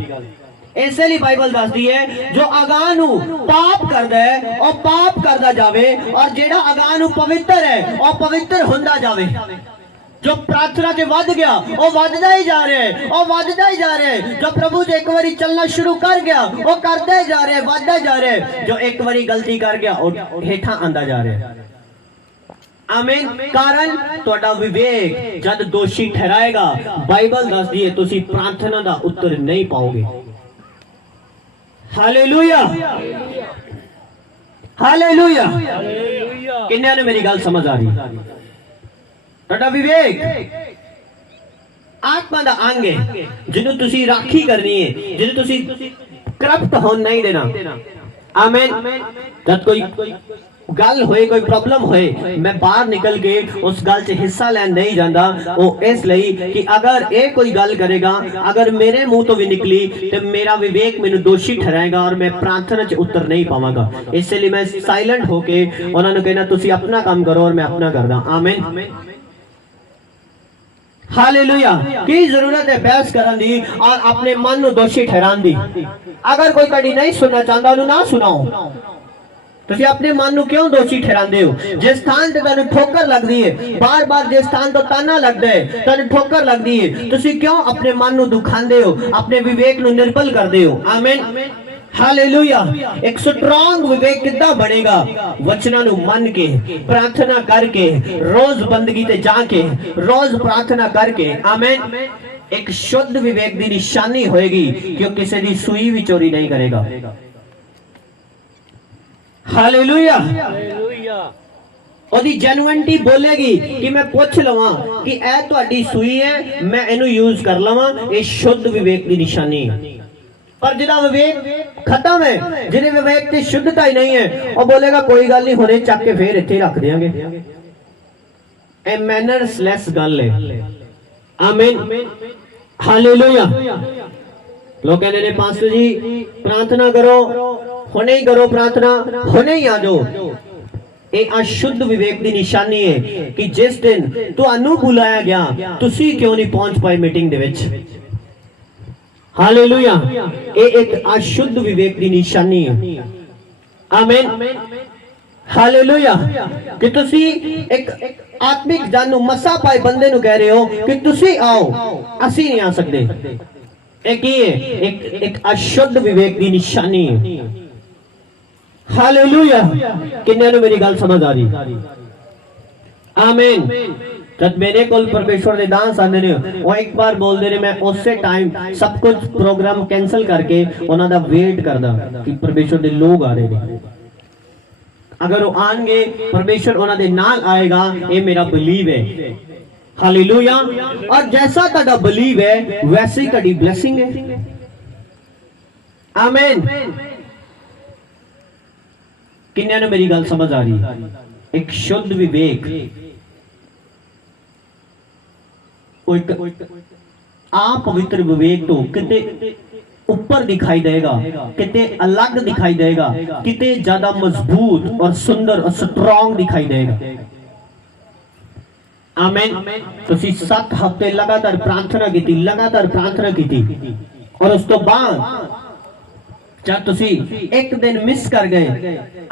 इसलिए बाइबल दसदी है जो अगानू पाप करदा है और पाप करदा जावे, और जेड़ा अगानू पवित्र है और पवित्र होंदा जावे। जो प्रार्थना च वध गया वो वधदा ही जा रहा है, वो वधदा ही जा रहा है। जो प्रभु च एक बारी चलना शुरू कर गया वो करदा ही जा रहा है, वधदा ही जा रहा है। जो एक बारी गलती कर गया वो हेठा आंदा जा रहा है। आमीन। कारण ਤੁਹਾਡਾ विवेक जब दोषी ठहराएगा, बाइबल दसदी है तुसी प्रार्थना का उत्तर नहीं पाओगे। Hallelujah, hallelujah. किन्ने ने मेरी गल समझ आ रही? ਤੁਹਾਡਾ विवेक आत्मा ਦਾ अंग है ਜਿਹਨੂੰ ਤੁਸੀਂ ਰਾਖੀ ਕਰਨੀ ਹੈ, ਜਿਹਨੂੰ ਤੁਸੀਂ ਕਰਪਟ ਹੋਣ ਨਹੀਂ ਦੇਣਾ। आमीन। जब कोई गल होए, कोई प्रॉब्लम होए, मैं बाहर निकल के उस गल च हिस्सा लैन नहीं जाता। वो इसलिए कि अगर ये कोई गल करेगा, अगर मेरे मुंह तो भी निकली तो मेरा विवेक मैनू दोषी ठहराएगा और मैं प्रार्थना च उतर नहीं पावांगा। इसलिए मैं साइलेंट होके उन्होंने कहना तुसी अपना काम करो और मैं अपना करदा। आमीन। हालेलुया। की जरूरत है बहस करन दी और अपने मन नू दोषी ठहरान दी। अगर कोई कड़ी नहीं सुनना चाहता उन्हें ना सुनाओ। तुसी अपने मन नू क्यों दोषी ठहरांदे हो? जिस स्थान ते तुहानू ठोकर लगदी है, बार बार जिस स्थान तो ताना लगदा है, तुहानू ठोकर लगदी है, तुसी क्यों अपने मन नू दुखांदे हो, अपने विवेक नू निर्बल करदे हो? आमीन। हालेलुया। एक स्ट्रांग विवेक कितना बनेगा? वचना नू मन के, प्रार्थना करके, रोज बंदगी ते जाके, रोज प्रार्थना करके। आमीन। एक शुद्ध विवेक दी निशानी होएगी कि वो किसी दी सुई भी चोरी नहीं करेगा। हालेलुया। ओदी जेन्युइनिटी बोलेगी कि मैं पूछ लवां कि ए तुहाडी सुई है, मैं इनू यूज कर लवां। ये शुद्ध विवेक की निशानी है। पर जिहदा विवेक खत्म है, जिहदे विवेक की शुद्धता ही नहीं है, वो बोलेगा कोई गल नहीं, हुणे चक के फिर इत्थे रख देंगे। ए मैनर्सलेस गल है। आमीन। हालेलुया। लोग कहते हैं पास्टर जी प्रार्थना करो, हुणे ही करो प्रार्थना, हुणे ही आ जाओ। ये अशुद्ध विवेक की निशानी है कि जिस दिन तुहानू बुलाया गया तुसी क्यों नहीं पहुंच पाए मीटिंग दे विच। हालेलुया। ये एक अशुद्ध विवेक की निशानी है। आमीन। हालेलुया। कि तुसी एक आत्मिक जानू मसा पाए बंदे नु कह रहे हो कि तुसी आओ, असी नहीं आ सकते। एक ये एक अशुद्ध विवेक की निशानी है। हालेलुया। किन्ने नु मेरी गल समझ आ रही? आमीन। जब मेरे को परमेश्वर ने दास आने ने वो एक बार बोल दे रहे, मैं उसे टाइम सब कुछ प्रोग्राम कैंसिल करके उन्होंने दा वेट करदा कि परमेश्वर दे लोग आ रहे ने। अगर वो आएंगे परमेश्वर उन्होंने दे नाल आएगा, ये मेरा बिलीव है। हालेलुया। और जैसा ਤੁਹਾਡਾ बिलीव है वैसे ही ਤੁਹਾਡੀ ब्लेसिंग है। आमीन। किन्ने ने मेरी गल समझ आ रही? एक शुद्ध विवेक आप पवित्र विवेक तो कितने ऊपर दिखाई देगा, कितने अलग दिखाई देगा, कितने ज्यादा मजबूत और सुंदर और स्ट्रॉन्ग दिखाई देगा। आमीन। तुसी 7 हफ्ते लगातार प्रार्थना की थी, लगातार प्रार्थना की थी, और उस तो बाद जब तुसी एक दिन मिस कर गए,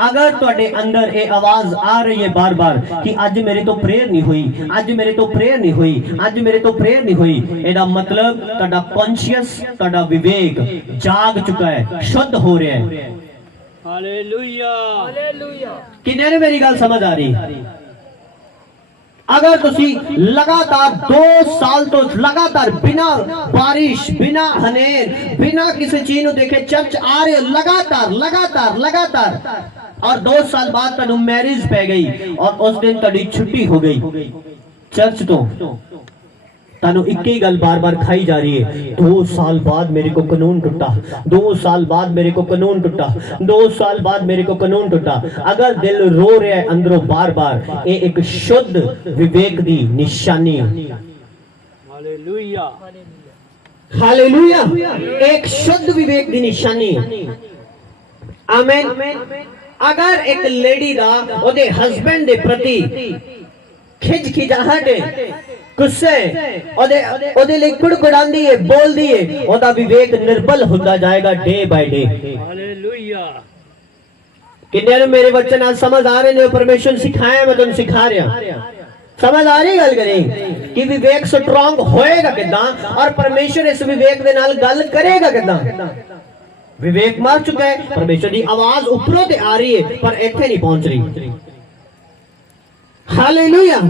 अगर तुहाडे अंदर ये आवाज आ रही है बार बार कि आज मेरे तो प्रेयर नहीं हुई, आज मेरे तो प्रेयर नहीं हुई, आज मेरे तो प्रेयर नहीं हुई, एदा मतलब तुहाडा कॉन्शियस, तुहाडा विवेक जाग चुका है, शुद्ध हो रहा है। हालेलुया। हालेलुया। किन्ने ने मेरी गल समझ आ रही? अगर तुसी लगातार 2 साल तो लगातार बिना बारिश, बिना हनेर, बिना किसी चीज को देखे चर्च आ रहे, लगातार लगातार लगातार, और 2 साल बाद तुहानू मैरिज पै गई और उस दिन तुहाडी छुट्टी हो गई चर्च तो, तानू एक ही गल बार बार खाई जा रही है, 2 साल बाद मेरे को कानून टूटा, 2 साल बाद मेरे को कानून टूटा, 2 साल बाद मेरे को कानून टूटा। अगर दिल रो रहा है अंदरों बार बार, ये एक शुद्ध विवेक की निशानी है। हालेलुया। हालेलुया। एक शुद्ध विवेक की निशानी है। आमीन। अगर एक लेडी दा ओदे हस्बैंड दे प्रति खिजखिजाहट है, गुस्से ओदे लिए कुड़कुड़ांदी है, बोलदी है, ओदा विवेक निर्बल होता जाएगा डे बाय डे। हालेलुया। किन्ने मेरे बच्चे आज समझ आ रहे ने? परमेश्वर सिखाया, मैं तुम सिखा रहा। समझ आ रही गल करें कि विवेक स्ट्रॉन्ग होएगा किदा और परमेश्वर इस विवेक दे नाल गल करेगा किदा। विवेक मर चुका है, परमेश्वर की आवाज ऊपरों ते आ रही है पर इत्थे नहीं पहुंच रही। हालेलुया।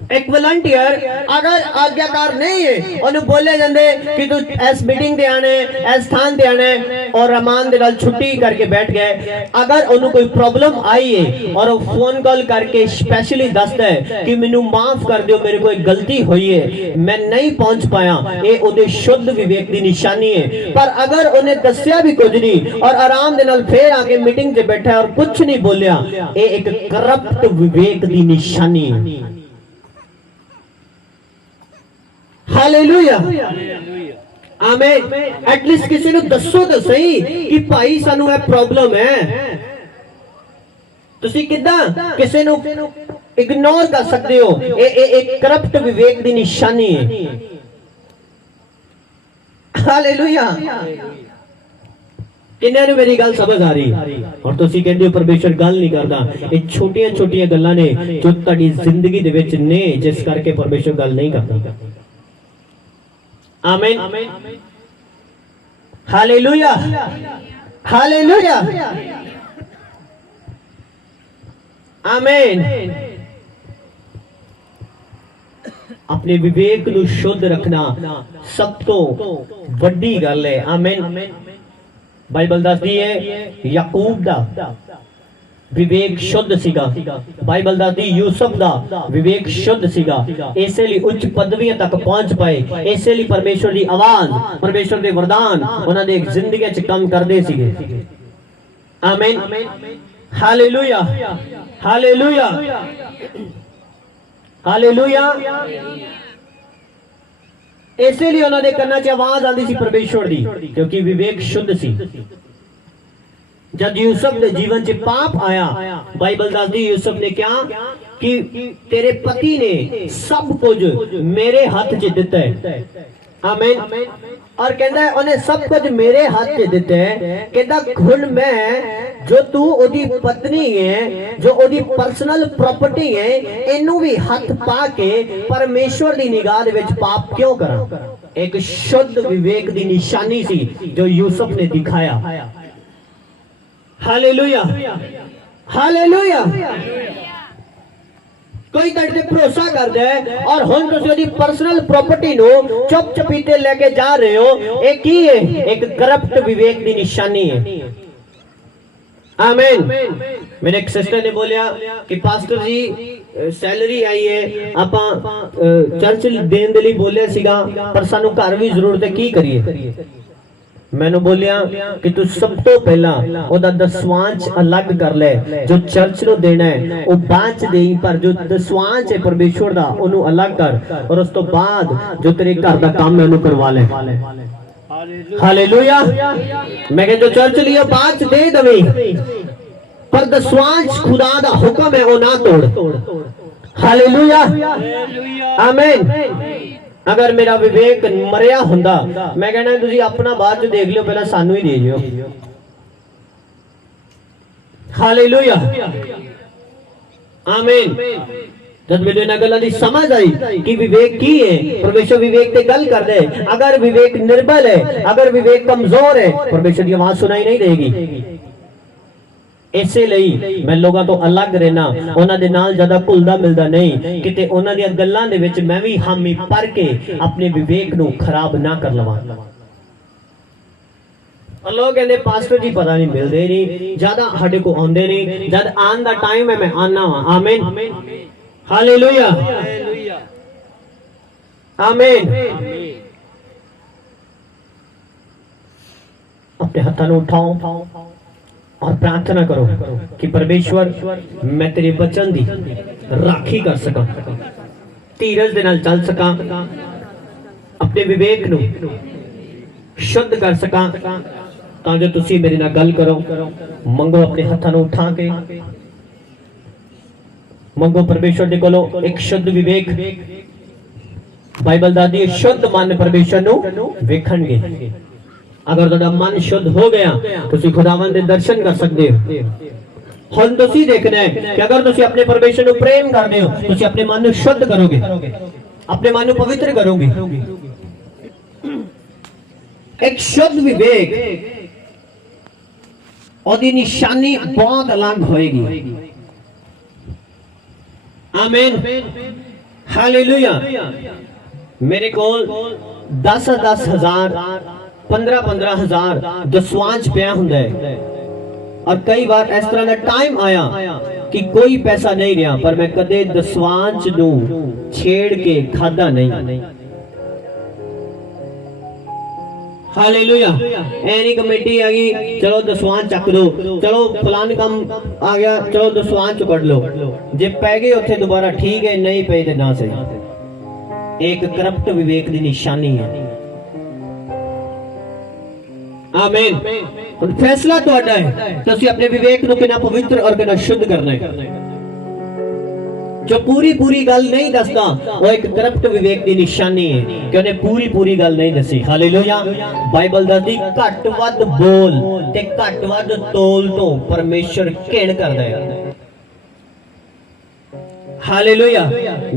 एक वॉलंटियर अगर आज्ञाकार नहीं है उन्हें बोले जाते कि तू इस मीटिंग ते आने, इस स्थान ते आने और रमान दे नाल छुट्टी करके बैठ गए। अगर उन्हें कोई प्रॉब्लम आई है और वो फोन कॉल करके स्पेशली दसदा है कि मैनू माफ कर दियो, मेरे को एक गलती हुई है, मैं नहीं पहुंच पाया, ये उहदे शुद्ध विवेक की निशानी है। पर अगर उन्हें दसिया भी कुछ नहीं और आराम दे नाल फिर आके मीटिंग से बैठा और कुछ नहीं बोलिया, ये एक करप्ट विवेक की निशानी है। हालेलुया, आमीन। एटलीस्ट किसी ने दसो तो सही कि भाई सानू ये प्रॉब्लम है। तुसी किदां किसी नु इग्नोर कर सकते हो, ये एक करप्ट विवेक की निशानी है। हालेलुया। किन्ने ने मेरी गल समझ आ रही और तुसी कहंदे हो परमेश्वर गल नहीं करदा। ये छोटियां छोटियां गल्लां ने जो तुहाडी जिंदगी दे विच ने जिस करके परमेश्वर गल नहीं करदा। आमीन, हालेलुया, हालेलुया, आमीन। अपने विवेक को शुद्ध रखना सब तो वड्डी गल है। आमीन। बाइबल दसदी है याकूब दा विवेक शुद्ध सीगा, बाइबल दसदी यूसुफ दा विवेक शुद्ध सीगा, इसे लिए उच्च पदवियां तक पहुंच पाए, इसे लिए परमेश्वर की आवाज, परमेश्वर के वरदान उन्हां दे जिंदगी च काम करदे सीगे। आमीन, हालेलुया, हालेलुया, हालेलुया। इसलिए उन्हां दे कन्नां च आवाज आंदी सी परमेश्वर दी, क्योंकि विवेक शुद्ध सी। जब यूसुफ के जीवन च पाप आया, बाइबल दसदी यूसुफ ने क्या कि तेरे पति ने सब कुछ मेरे हाथ च दिता है। आमीन। और कहता है उन्हें सब कुछ मेरे हाथ च दिता है। कहता हुण मैं जो तू ओदी पत्नी है, जो ओदी पर्सनल प्रॉपर्टी है, इनू भी हाथ पा के परमेश्वर की निगाह दे विच पाप क्यों करा। एक शुद्ध विवेक की निशानी सी जो यूसुफ ने दिखाया। Hallelujah, hallelujah. कोई तेरे ते भरोसा कर दे और हुण तुसीं ओदी पर्सनल प्रॉपर्टी नो चुप चपीते लेके जा रहे हो, ये की है? एक करप्ट विवेक की निशानी है। आमीन। मेरे एक सिस्टर ने बोलिया कि पास्टर जी सैलरी आई है, आपां चर्च देण दे लई बोलिया सीगा पर सानू घर भी जरूरत है, की करिए। मैंने बोलिया कि तू सब तो पहला ओदा दसवांच अलग कर ले, जो चर्च नो देना है वो बाद च देई, पर जो दसवांच है परमेश्वर दा ओनू अलग कर, और उस तो बाद जो तेरे घर दा काम है ओनू करवा ले। हालेलुया। मैं कह जो चर्च लियो बाद च दे दवे, पर दसवांच खुदा दा हुक्म है वो ना तोड़। हालेलुया, आमीन। अगर मेरा विवेक मरिया हुंदा, मैं कहना तुसी अपना बाद देख लियो, पहला सानू ही दे जियो। हालेलुया, आमीन। जब मेरे ना गल्लां दी समझ आई कि विवेक की है, परमेश्वर विवेक ते गल कर दे। अगर विवेक निर्बल है, अगर विवेक कमजोर है, परमेश्वर की आवाज सुनाई नहीं देगी। इसे ਲਈ मैं लोगों तो अलग रहना, उन्हां दे नाल ज्यादा घुलदा मिलदा नहीं, किते उन्हां दी गल्लां दे विच मैं भी हामी पर के अपने विवेक नू खराब ना कर लवां। और लोग कहंदे पास्टर जी पता नहीं मिलदे नहीं, ज्यादा साडे को आउंदे नहीं, जद आन दा टाइम है मैं आना वा। आमीन, हालेलुया, आमीन। अपने हाथों को उठाओ और प्रार्थना करो कि परमेश्वर मैं तेरे वचन दी राखी कर सका, धीरज दे नाल चल सका, अपने विवेक नू शुद्ध कर सका, तां जो तुसी मेरे नाल गल करो। मंगो अपने हाथों को उठा के, मंगो परमेश्वर दे कोलों एक शुद्ध विवेक। बाइबल दा दी शुद्ध मन परमेश्वर नू वेखणगे। अगर तुहाडा मन शुद्ध हो गया तुसी खुदावंद दे दर्शन कर सकते हो। ਹੁਣ ਤੁਸੀਂ ਦੇਖਣਾ ਹੈ ਕਿ ਅਗਰ ਤੁਸੀਂ ਆਪਣੇ ਪਰਮੇਸ਼ਰ ਨੂੰ ਪ੍ਰੇਮ ਕਰਦੇ ਹੋ, ਤੁਸੀਂ ਆਪਣੇ ਮਨ ਨੂੰ ਸ਼ੁੱਧ ਕਰੋਗੇ, ਆਪਣੇ ਮਨ ਨੂੰ ਪਵਿੱਤਰ ਕਰੋਗੇ। ਇੱਕ ਸ਼ੁੱਧ ਵਿਵੇਕ ਉਹਦੀ ਨਿਸ਼ਾਨੀ ਬਹੁਤ ਅਲੱਗ ਹੋਏਗੀ। ਆਮੀਨ, ਹਾਲੇਲੂਇਆ। ਮੇਰੇ ਕੋਲ 10,000 15,000 ਦਸਵਾਂਜ ਪਿਆ ਹੁੰਦਾ ਹੈ, ਔਰ ਕਈ ਵਾਰ ਇਸ ਤਰ੍ਹਾਂ ਦਾ ਟਾਈਮ ਆਇਆ ਕਿ ਕੋਈ ਪੈਸਾ ਨਹੀਂ ਰਿਹਾ, ਪਰ ਮੈਂ ਕਦੇ ਦਸਵਾਂਜ ਨੂੰ ਛੇੜ ਕੇ ਖਾਦਾ ਨਹੀਂ। हालेलुया। एनी कमेटी आ गई, चलो दसवां चक दो, चलो फलान काम आ गया, चलो दसवां च पढ़ लो, जे पै गए उत्थे दोबारा ठीक है, नहीं पे ते ना सही। एक करप्ट विवेक दी निशानी है। आमीन। हुण फैसला तुहाडा है, तुसीं अपने विवेक नूं कितना पवित्र और कितना शुद्ध करना है। जो पूरी गल नहीं दसदा वो एक करप्ट विवेक की निशानी है कि उन्हें पूरी गल नहीं दसी। हालेलुया। बाइबल दसदी घट वध बोल ते घट वध तोल तो परमेश्वर घिन करदा है। हालेलुया।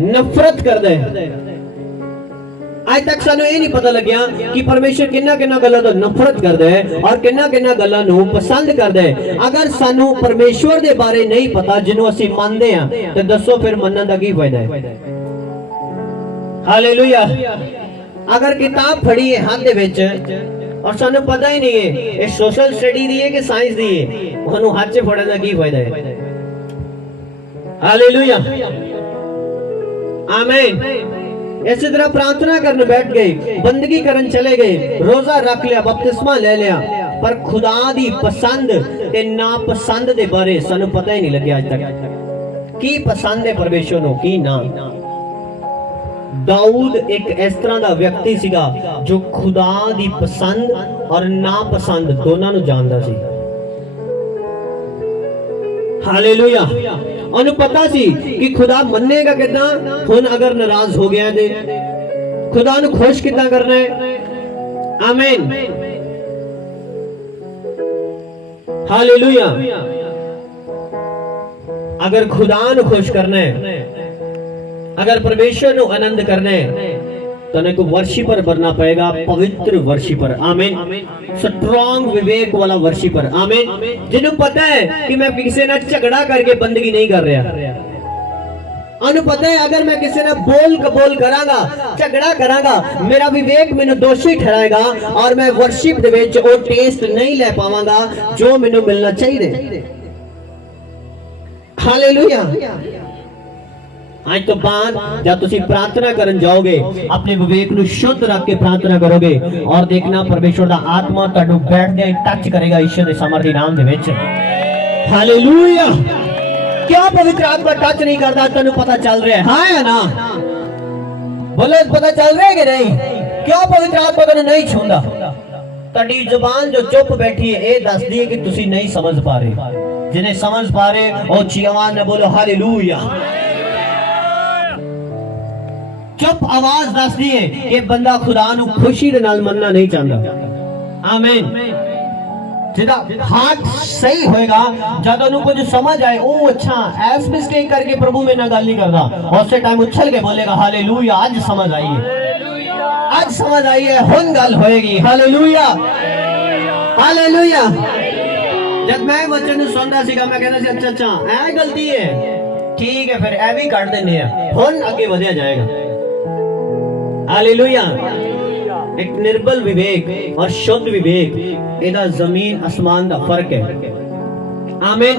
नफरत करदा है। आज तक सानू ये नहीं पता लग्या कि परमेश्वर किन्ना गल्लां तो नफरत करदा है और किन्ना गल्लां नू पसंद करदा है। अगर सानू परमेश्वर दे बारे नहीं पता जिन्हों असीं मनदे हां ते दसो फिर मनन दा की फायदा है। हालेलुया। अगर किताब फड़ी है हाथ दे विच और सानू पता ही नहीं है ये सोशल स्टडी दी है कि साइंस दी है, ओनू हाथ च फड़न दा की फायदा है। हालेलुया। आमीन। इसी तरह प्रार्थना करने बैठ गए, बंदगी करन चले गए, रोजा रख लिया, बपतिस्मा ले लिया, पर खुदा दी पसंद ते नापसंद दे बारे सानू पता ही नहीं लगे आज तक। की पसंद है परमेश्वर नू, की ना। दाऊद एक इस तरह दा व्यक्ति सीगा जो खुदा दी पसंद और नापसंद दोनों नू जानदा सी। हालेलुया। उन्हें पता सी कि खुदा मन्नेगा कितना, हुन अगर नाराज हो गया ते खुदा नु खुश कितना करना है। आमीन। हालेलुया। अगर खुदा नु खुश करना है, अगर परमेश्वर नु आनंद करना है तो ने को वर्शिपर बनना पड़ेगा, पवित्र वर्शिपर। आमीन। स्ट्रॉन्ग विवेक वाला वर्शिपर। आमीन। जिन्हों पता है कि मैं किसी ने झगड़ा करके बंदगी नहीं कर रहा, अनु पता है अगर मैं किसी ने बोल कबोल करांगा, झगड़ा करांगा, मेरा विवेक मैंने दोषी ठहराएगा और मैं वर्शिप दे विच वो टेस्ट नहीं ले पावांगा जो मैंने मिलना चाहिए। हालेलुया। आज तो बाद जब तुसी प्रार्थना करन जाओगे अपने विवेक नु शुद्ध रख के प्रार्थना करोगे और देखना परमेश्वर दा आत्मा तुहानू बैठदे टच करेगा ईश्वर दे सामर्थी नाम दे विच। हालेलुया। क्या पवित्र आत्मा टच नहीं करता? तुहानू पता चल रहा है, हां या ना? बोलो पता चल रहा है कि नहीं? क्यों पवित्र आत्मा तुहानू नहीं छूंदा? तुहाडी जुबान जो चुप बैठी है ये दसदी है कि तुसी नहीं समझ पा रहे। जिन्हें समझ पा रहे वो ऊंची आवाज में बोलो हालेलुया। चुप आवाज दसदी है कि बंदा खुदा नु खुशी दे नाल मनना नहीं चाहता। आमीन। जिदा हार्ट सही होएगा, जब उन्हें कुछ समझ आए, ओ अच्छा ऐस मिस्टेक करके प्रभु में ना गल नहीं करता, उस टाइम उछल के बोलेगा हालेलुया। आज समझ आई है, आज समझ आई है, हुन गल होएगी। हालेलुया। हालेलुया। जब मैं वचन नु सुनदा सीगा मैं कहता सी अच्छा ऐ गलती है, ठीक है फिर ऐ भी काट देने हैं, हुन आगे बढ़या जाएगा। हालेलुया। एक निर्बल विवेक और शुद्ध विवेक इदा जमीन आसमान दा फर्क है। आमीन।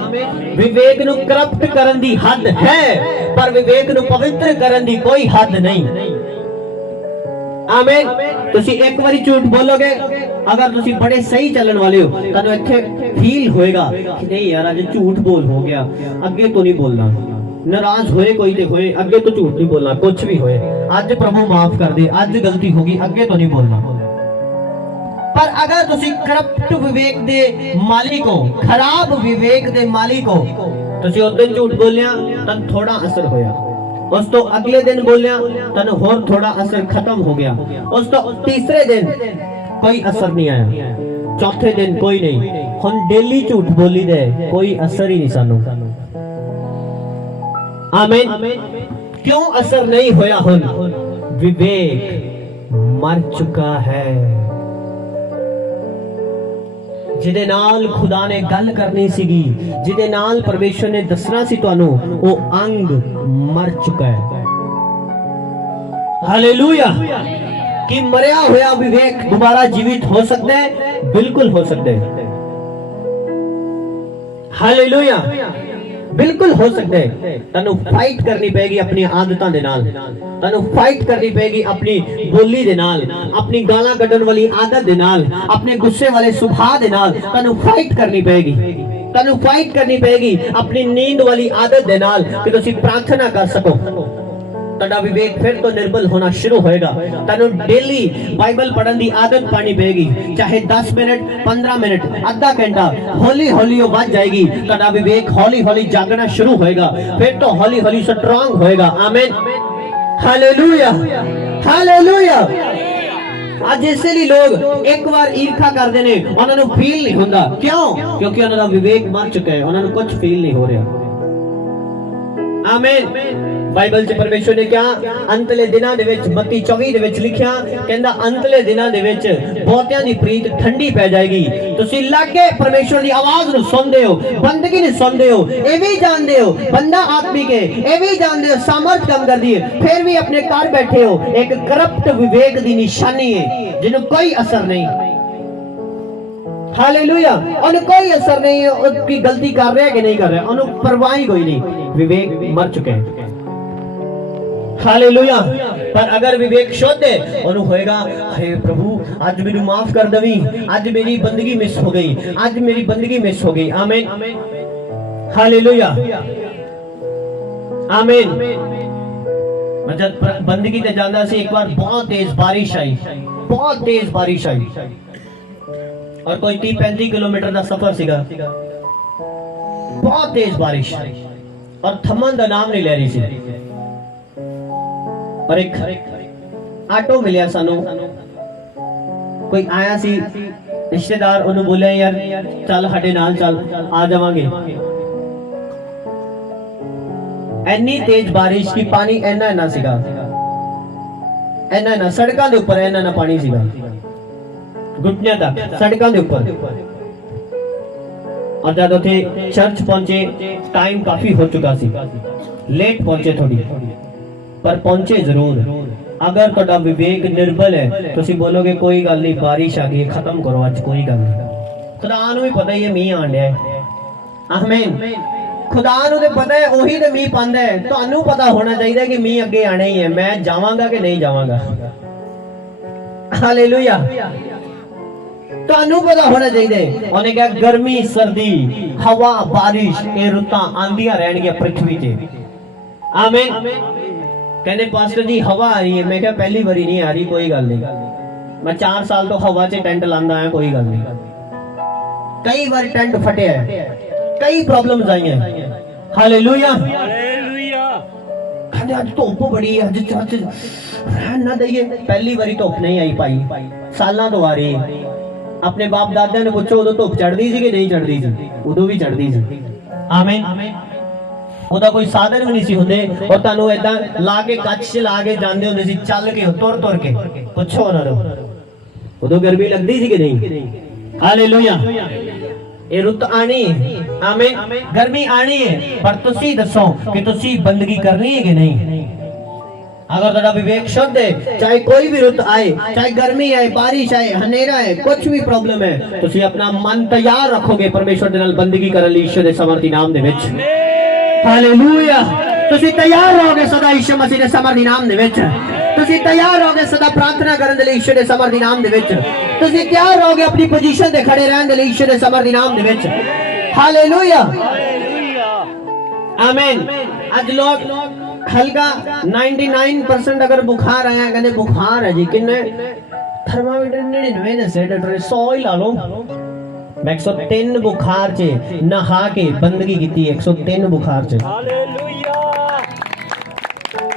विवेक नु करप्ट करन दी हद है पर विवेक नु पवित्र करन दी कोई हद नहीं। आमीन। तुसी एक बारी झूठ बोलोगे, अगर तुसी बड़े सही चलन वाले हो तानू इत्थे फील होएगा कि नहीं यार आज झूठ बोल हो गया, अगे तो नहीं बोलना। नाराज होए कोई ते होए, अगे तो झूठ नहीं बोलना, कुछ भी होए आज प्रभु माफ कर दे, आज गलती होगी, अगे तो नहीं बोलना। पर अगर तुसी करप्ट विवेक दे मालिक हो, खराब विवेक दे मालिक हो, तुसी उस दिन झूठ बोलिया तन थोड़ा असर होया, उस तो अगले दिन बोलिया तन होर थोड़ा असर खत्म हो गया, उस तो तीसरे दिन कोई असर नहीं आया। चौथे दिन कोई नहीं, हुण डेली झूठ बोली दे, कोई असर ही नहीं सानू। आमीन। क्यों असर नहीं होया? हुण विवेक मर चुका है। जिदे नाल खुदा ने गल करनी सीगी, जिदे नाल परमेश्वर ने दसना सी तुहानू, वो अंग मर चुका है। हालेलुया। कि मरिया होया विवेक दोबारा जीवित हो सकता है? बिल्कुल हो सकता है। हालेलुया, बिल्कुल हो सकता है। तनु फाइट करनी पेगी अपनी आदतों दे नाल, तनु फाइट करनी पेगी अपनी बोली दे नाल, अपनी गालां कड्डण वाली आदत दे नाल, अपने गुस्से वाले सुभाव दे नाल तनु फाइट करनी पेगी। तनु फाइट करनी पेगी अपनी नींद वाली आदत दे नाल कि तुसी प्रार्थना कर सको। तड़ा विवेक फिर तो निर्बल होना शुरू होएगा। तनु डेली बाइबल पढ़न दी आदत पानी पेगी, चाहे 10 मिनट, 15 मिनट, आधा घंटा, हौली हौली वो बढ़ जाएगी। तड़ा विवेक हौली हौली जागना शुरू होएगा, फिर तो हौली हौली स्ट्रांग होएगा। आमीन, हालेलुया, हालेलुया। आज इसलिए लोग एक बार ईर्खा करते ने, उन्होंने फील नहीं होता। क्यों? क्योंकि उन्होंने विवेक मर चुका है, उन्होंने कुछ फील नहीं हो रहा। आमीन। बाइबल च परमेश्वर ने क्या अंतले दिनां दे विच मत्ती 24 दे विच लिखिया, कहंदा अंतले दिनां दे विच बहुतियां दी प्रीत ठंडी पै जाएगी। तुसी लागे परमेश्वर दी आवाज नु सुनदे हो, बंदगी नु सुनदे हो, ए भी जानदे हो बंदा आत्मिक है, ए भी जानदे हो सामर्थ कम कर दी है, फिर भी अपने घर बैठे हो। एक करप्ट विवेक दी निशानी है जिन्हें कोई असर नहीं। हालेलुया। उन्हें कोई असर नहीं है, उसकी गलती कर रहे कि नहीं कर रहे, उन्हें परवाह ही कोई नहीं। विवेक मर चुके हैं। हालेलुया। पर अगर विवेक शुद्ध है, उन्हें होएगा, हे प्रभु आज मेरी माफ कर दवी, आज मेरी बंदगी मिस हो गई, आज मेरी बंदगी मिस हो गई। आमीन, हालेलुया, आमीन। मैं जब बंदगी ते जांदा सी, एक बार बहुत तेज बारिश आई, बहुत तेज बारिश आई और कोई 30-35 किलोमीटर का सफर सीगा। बहुत तेज बारिश और थमन का नाम नहीं ले रही सी। और एक आटो मिलिया सानू, कोई आया सी रिश्तेदार, उन्होंने बोलिया यार चल साडे नाल चल, आ जावांगे। इन्नी तेज बारिश की पानी इन्ना इन्ना सीगा, इन्ना इन्ना सड़कों के ऊपर इन्ना इन्ना पानी सीगा, घुटने तक सड़कों के ऊपर। और जब उथे चर्च पहुंचे टाइम काफी हो चुका सी, लेट पहुंचे थोड़ी, पर पहुंचे जरूर। अगर तुहाडा विवेक निर्बल है, तुसी बोलोगे कोई गल नहीं, बारिश आ गई खत्म करो अज, कोई गल नहीं। खुदा नूं भी पता ही है मींह आण डया है। आमीन। खुदा नूं ते पता है ओही ते मींह पांदा है। तुहानू पता होना चाहिए कि मींह अगे आना ही है, मैं जावांगा कि नहीं जावांगा। हालेलुया। तुहानू पता होना चाहिए। उन्हें कहा गर्मी सर्दी हवा बारिश ये रुतां आंदियां रहणगियां पृथ्वी ते। आमीन। कहने पास्टर जी हवा आ रही है, मैं क्या पहली बारी नहीं आ रही, कोई गल नहीं। मैं 4 साल तो हवा च टेंट लांदा आया, कोई गल नहीं। कई बार टेंट फटे है, कई प्रॉब्लम्स आई हैं। Hallelujah, hallelujah. कहने आज धुप बड़ी है, आज चर्च रहन ना दईए। पहली बारी धुप नहीं आई पाई, सालां तो आ रही। अपने बाप दादा ने पूछो उदों धुप चढ़दी सी कि नहीं चढ़दी सी? उदों भी चढ़दी सी। आमीन। ਉਹਦਾ ਕੋਈ ਸਾਧਨ ਵੀ ਨਹੀਂ ਸੀ ਹੁੰਦੇ, ਔਰ ਤੁਹਾਨੂੰ ਇਦਾਂ ਲਾ ਕੇ ਕੱਚ ਚ ਲਾ ਕੇ ਜਾਂਦੇ ਹੁੰਦੇ ਸੀ, ਚੱਲ ਕੇ ਤੁਰ ਤੁਰ ਕੇ। ਪੁੱਛੋ ਉਹਨਾਂ ਨੂੰ ਉਦੋਂ ਗਰਮੀ ਲੱਗਦੀ ਸੀ ਕਿ ਨਹੀਂ? ਹਾਲੇਲੂਇਆ। ਇਹ ਰੁੱਤ ਆਣੀ ਹੈ। ਆਮੀਨ। ਗਰਮੀ ਆਣੀ ਹੈ, ਪਰ ਤੁਸੀਂ ਦੱਸੋ ਕਿ ਤੁਸੀਂ ਬੰਦਗੀ ਕਰਨੀ ਹੈ ਕਿ ਨਹੀਂ? अगर तेरा विवेक शुद्ध है, चाहे कोई भी रुत आए, चाहे गर्मी आए, बारिश आए, हनेरा है, कुछ भी प्रॉब्लम है, तुसी अपना मन तैयार रखोगे परमेश्वर दे नाल बंदगी करन लई ईश्वर दे समर्थी नाम दे विच। हालेलुया। तुसी तैयार रहोगे सदा ईश्वर मसीह दे समर्थी नाम दे विच। तुसी तैयार रहोगे सदा प्रार्थना करन दे लई ईश्वर दे समर्थी नाम दे विच। तुसी तैयार रहोगे अपनी पोजीशन ते खड़े रहन दे लई ईश्वर दे समर्थी नाम दे विच। हालेलुया, आमीन। आज लोग हल्का 99% अगर बुखार आया, कहते बुखार है जी, किन्ने थर्मामीटर 99 ने से डॉक्टर 100 ही ला लो। मैं 103 बुखार चे नहा के बंदगी की 103 बुखार चे। हालेलुया।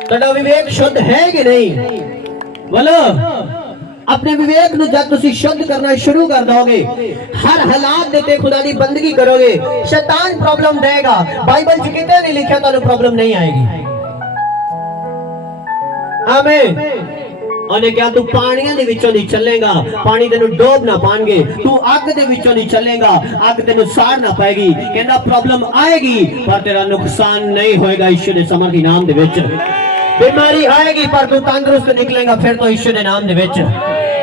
तेरा विवेक शुद्ध है कि नहीं? बोलो अपने विवेक ਨੂੰ ਜਦ ਤੁਸੀਂ ਸ਼ੁੱਧ ਕਰਨਾ ਸ਼ੁਰੂ ਕਰ ਦੋਗੇ, ਹਰ ਹਾਲਾਤ ਦੇ ਤੇ ਖੁਦਾ ਦੀ ਬੰਦਗੀ ਕਰੋਗੇ, ਸ਼ੈਤਾਨ ਪ੍ਰੋਬਲਮ ਦੇਗਾ। ਬਾਈਬਲ 'ਚ ਕਿਤੇ ਨਹੀਂ ਲਿਖਿਆ ਤੁਹਾਨੂੰ ਪ੍ਰੋਬਲਮ ਨਹੀਂ ਆਏਗੀ। ਆਮੀਨ। ਉਹਨੇ ਕਿਹਾ ਤੂੰ ਪਾਣੀਆਂ ਦੇ ਵਿੱਚੋਂ ਨਹੀਂ ਚੱਲੇਗਾ, ਪਾਣੀ ਤੈਨੂੰ ਡੋਬ ਨਾ ਪਾਣਗੇ। ਤੂੰ ਅੱਗ ਦੇ ਵਿੱਚੋਂ ਨਹੀਂ ਚੱਲੇਗਾ, ਅੱਗ ਤੈਨੂੰ ਸਾੜ ਨਾ ਪਾਏਗੀ। ਕਹਿੰਦਾ ਪ੍ਰੋਬਲਮ ਆਏਗੀ ਪਰ ਤੇਰਾ ਨੁਕਸਾਨ ਨਹੀਂ ਹੋਏਗਾ ਯਿਸੂ ਦੇ ਸਮਰਥੀ ਨਾਮ ਦੇ ਵਿੱਚ। बीमारी आएगी पर तू तंदुरुस्त निकलेगा फिर तो यीशु के नाम दे विच।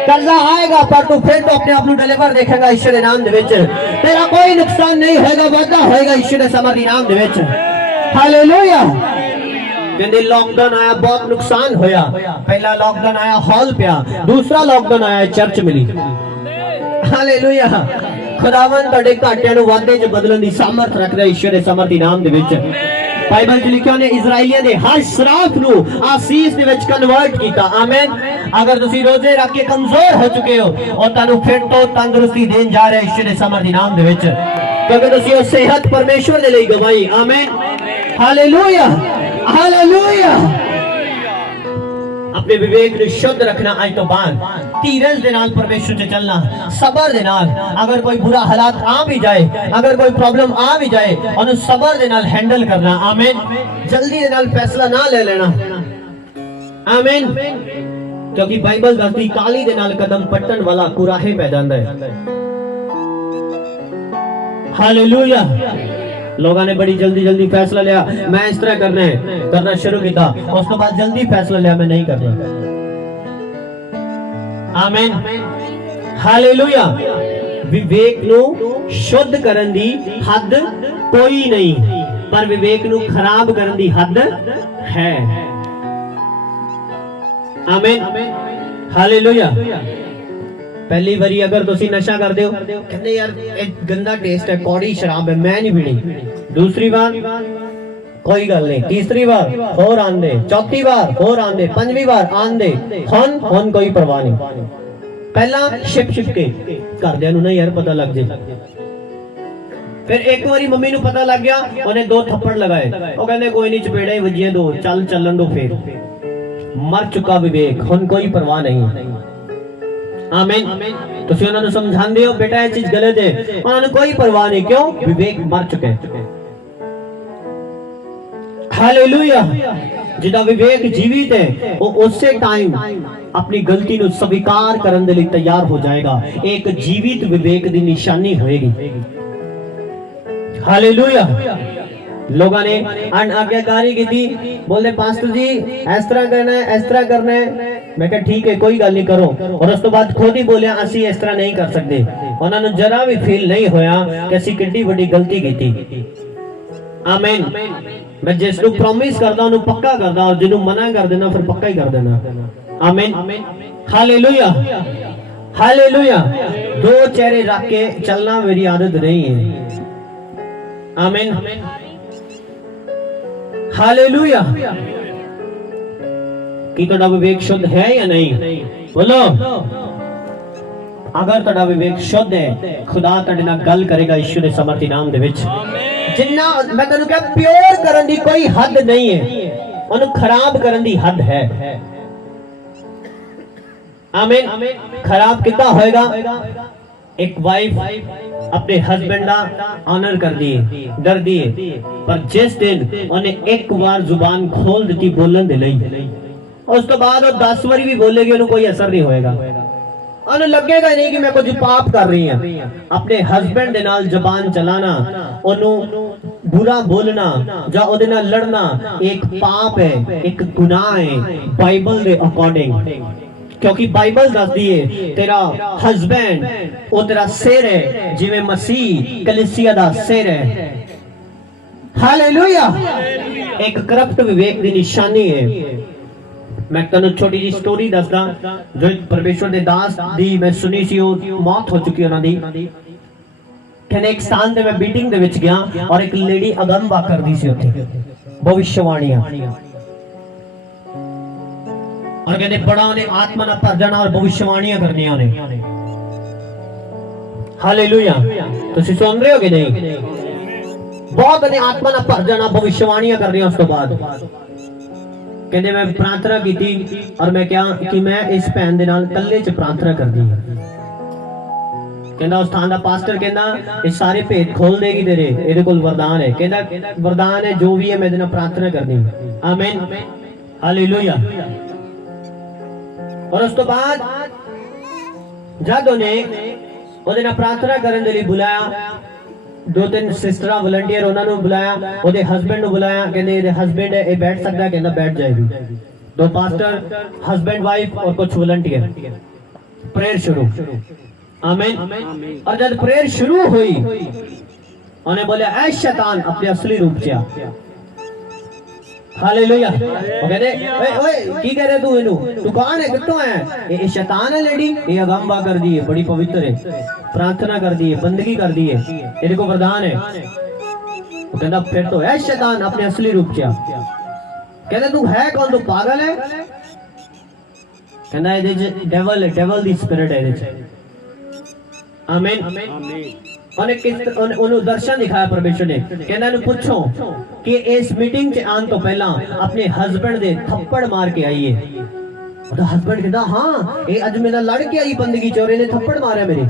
कर्जा आएगा पर तू फिर तो अपने आप को डिलीवर देखेगा यीशु के नाम दे विच। तेरा कोई नुकसान नहीं होएगा, वादा होएगा यीशु के समर्थी नाम दे विच। हालेलुया। कहंदे लॉकडाउन आया, बहुत नुकसान होया। पहला लॉकडाउन आया हॉल पिया, दूसरा लॉकडाउन आया चर्च मिली। हालेलुया। खुदावन तुहाडे घाटियां नूं वादे च बदलण दी सामर्थ रखदा यीशु के समर्थी नाम दे विच। बाइबल च लिखिया ने इजराइलियां दे हर श्राप नू आसीस दे विच कन्वर्ट कीता। आमीन। अगर तुसी रोजे रख के कमजोर हो चुके हो और तानू फिर तो तंदुरुस्ती देन जा रहे यीशु दे समर्थी नाम दे विच, क्योंकि तुसी ओ सेहत परमेश्वर दे लई गवाई। आमीन। हालेलुया। हालेलुया। अपने विवेक ਨੂੰ शुद्ध रखना आज तो बाद, धीरज ਦੇ ਨਾਲ परमेश्वर से चलना, सबर ਦੇ ਨਾਲ। अगर कोई बुरा हालात आ भी जाए, अगर कोई प्रॉब्लम आ भी जाए, ਉਹਨੂੰ सबर ਦੇ ਨਾਲ हैंडल करना। आमीन। जल्दी ਦੇ ਨਾਲ फैसला ना ले लेना। आमीन। क्योंकि बाइबल दसदी काली ਦੇ ਨਾਲ कदम पट्टन वाला कुराहे पै ਜਾਂਦਾ है। हालेलुया। लोगों ने बड़ी जल्दी जल्दी फैसला लिया, मैं इस तरह करना शुरू किया, उस तो बाद जल्दी फैसला लिया मैं नहीं करना। आमीन। हालेलुया। विवेक नु शुद्ध करन दी हद कोई नहीं, पर विवेक नु खराब करन दी हद है। आमीन। हालेलुया। पहली बारी अगर तुसी नशा कर दे हो, कहते यार एक गंदा टेस्ट है, कौड़ी शराब है, मैं नहीं पीनी। दूसरी बार कोई गल नहीं, तीसरी बार होर आंदे, चौथी बार होर आंदे, पंजवीं बार आंदे, हुन कोई परवाह नहीं। पहला छिप के घरदियां नूं ना यार पता लग जाए। फिर एक बारी मम्मी नूं पता लग गया, उन्हें 2 थप्पड़ लगाए, वो कहंदे कोई नहीं चपेड़ा ही वजिए 2, चलन दो। फिर मर चुका विवेक, हुन कोई परवाह नहीं। आमीन। तुसी उन्हां नूं समझांदे हो बेटा ये चीज गलत है, उन्हां नूं कोई परवाह नहीं। क्यों? विवेक मर चुके हैं। हालेलुया। जिदा विवेक जीवित है वो उसे टाइम अपनी गलती नूं स्वीकार करन दे लई तैयार हो जाएगा। एक जीवित विवेक दी निशानी होएगी। हालेलुया। लोगों ने अनाज्ञाकारी की थी, बोलते पास्टर जी इस तरह करना है, इस तरह करना है। मैं कहा ठीक है कोई गल नहीं करो, और उस तो बाद खुद ही बोलिया असी इस तरह नहीं कर सकते। उन्होंने जरा भी फील नहीं होया कि असी कितनी बड़ी गलती की थी। आमीन। मैं जिसनु प्रॉमिस करदा उन्हें पक्का करदा, और जिन्हों मना कर देना फिर पक्का ही कर देना। आमीन। हालेलुया। हालेलुया। 2 चेहरे रख के चलना मेरी आदत नहीं है। आमीन। हालेलुया। कि तुहाडा विवेक शुद्ध है या नहीं? बोलो। अगर तुहाडा विवेक शुद्ध है, खुदा तुहाडे नाल गल करेगा यीशु दे समर्थी नाम दे विच। जिन्ना मैं तैनूं कहा प्योर करन दी कोई हद नहीं है, ओनू खराब करन दी हद है। आमीन। खराब कितना होएगा? एक वाइफ अपने हस्बैंड का ऑनर कर दिए, डर दिए, पर जिस दिन उन्हें एक बार जुबान खोल दी बोलन दे लई, उस तो बाद वो 10 बारी भी बोलेगी उन्हें कोई असर नहीं होएगा। उन्हें लगेगा नहीं कि मैं कुछ पाप कर रही हूं। अपने हस्बैंड दे नाल जुबान चलाना, उन्हों बुरा बोलना या उहदे नाल लड़ना एक पाप है, एक गुनाह है बाइबल दे अकॉर्डिंग। क्योंकि बाइबल दसदी है तेरा हस्बैंड वो तेरा सिर है, जिवें मसीह कलीसिया दा सिर है। हालेलुया। एक करप्ट विवेक दी निशानी है। मैं तैनूं छोटी जी स्टोरी दसदा, जो परमेश्वर दे दास दी मैं सुनी सी, वो मौत हो चुकी उन्हां दी। कहने एक स्थान ते मैं मीटिंग दे विच गया और एक लेडी अगम करदी सी उत्थे भविष्यवाणियां, और कहते बड़ा ने आत्मा ना भर जाना और भविष्यवाणियां करनियां ने। हालेलुया। तुसीं सुन रहे हो कि नहीं? बहुत ने आत्मा ना भर जाना, भविष्यवाणियां करनियां। उस तो बाद कहते मैं प्रार्थना की थी और मैं क्या कि मैं इस भैन दे नाल कल्ले च प्रार्थना करनी है। कहना उस थान दा पास्टर कहना ये सारे भेद खोल देगी तेरे, ਇਹਦੇ ਕੋਲ वरदान है। कहना वरदान है जो भी है मैं ਇਹਦੇ ਨਾਲ प्रार्थना करनी है। आमीन हालेलुया। और उस तो बाद जब उन्हें ਉਹਦੇ ਨਾਲ प्रार्थना ਕਰਨ ਦੇ ਲਈ ਬੁਲਾਇਆ, 2-3 ਸਿਸਟਰਾਂ ਵਲੰਟੀਅਰ ਉਹਨਾਂ ਨੂੰ ਬੁਲਾਇਆ, ਉਹਦੇ ਹਸਬੰਡ ਨੂੰ ਬੁਲਾਇਆ, ਕਹਿੰਦੇ ਇਹਦੇ ਹਸਬੰਡ ਹੈ ਇਹ ਬੈਠ ਸਕਦਾ, ਕਹਿੰਦਾ बैठ जाएगी। 2 पास्टर हस्बैंड वाइफ और कुछ वॉलंटियर, प्रेयर शुरू। आमीन। और जब प्रेयर शुरू हुई उन्हें बोले ऐ शैतान अपने असली रूप से आ। हालेलुया। वो कहते ओए ओए की कह रहे तू इनु, तू कौन है, कित्थों है? ये शैतान है लेडी, ये अगंबा कर दी है, बड़ी पवित्र है, प्रार्थना कर दी है, बंदगी कर दी है, ये को वरदान है। वो कहता फिर तो ऐ शैतान अपने असली रूप से आ। कहते तू है कौन, तू पागल है? कहना ये डेविल दी स्पिरिट है ये। आमीन। उन्हें दर्शन दिखाया परमेश्वर ने। कहना इन्हें पूछो कि इस मीटिंग से आने तो पहला अपने हस्बैंड दे थप्पड़ मार के आई है। तो हस्बैंड कहता हाँ ये अज मेरा लड़ के आई बंदगी चोरे ने थप्पड़ मारा मेरे।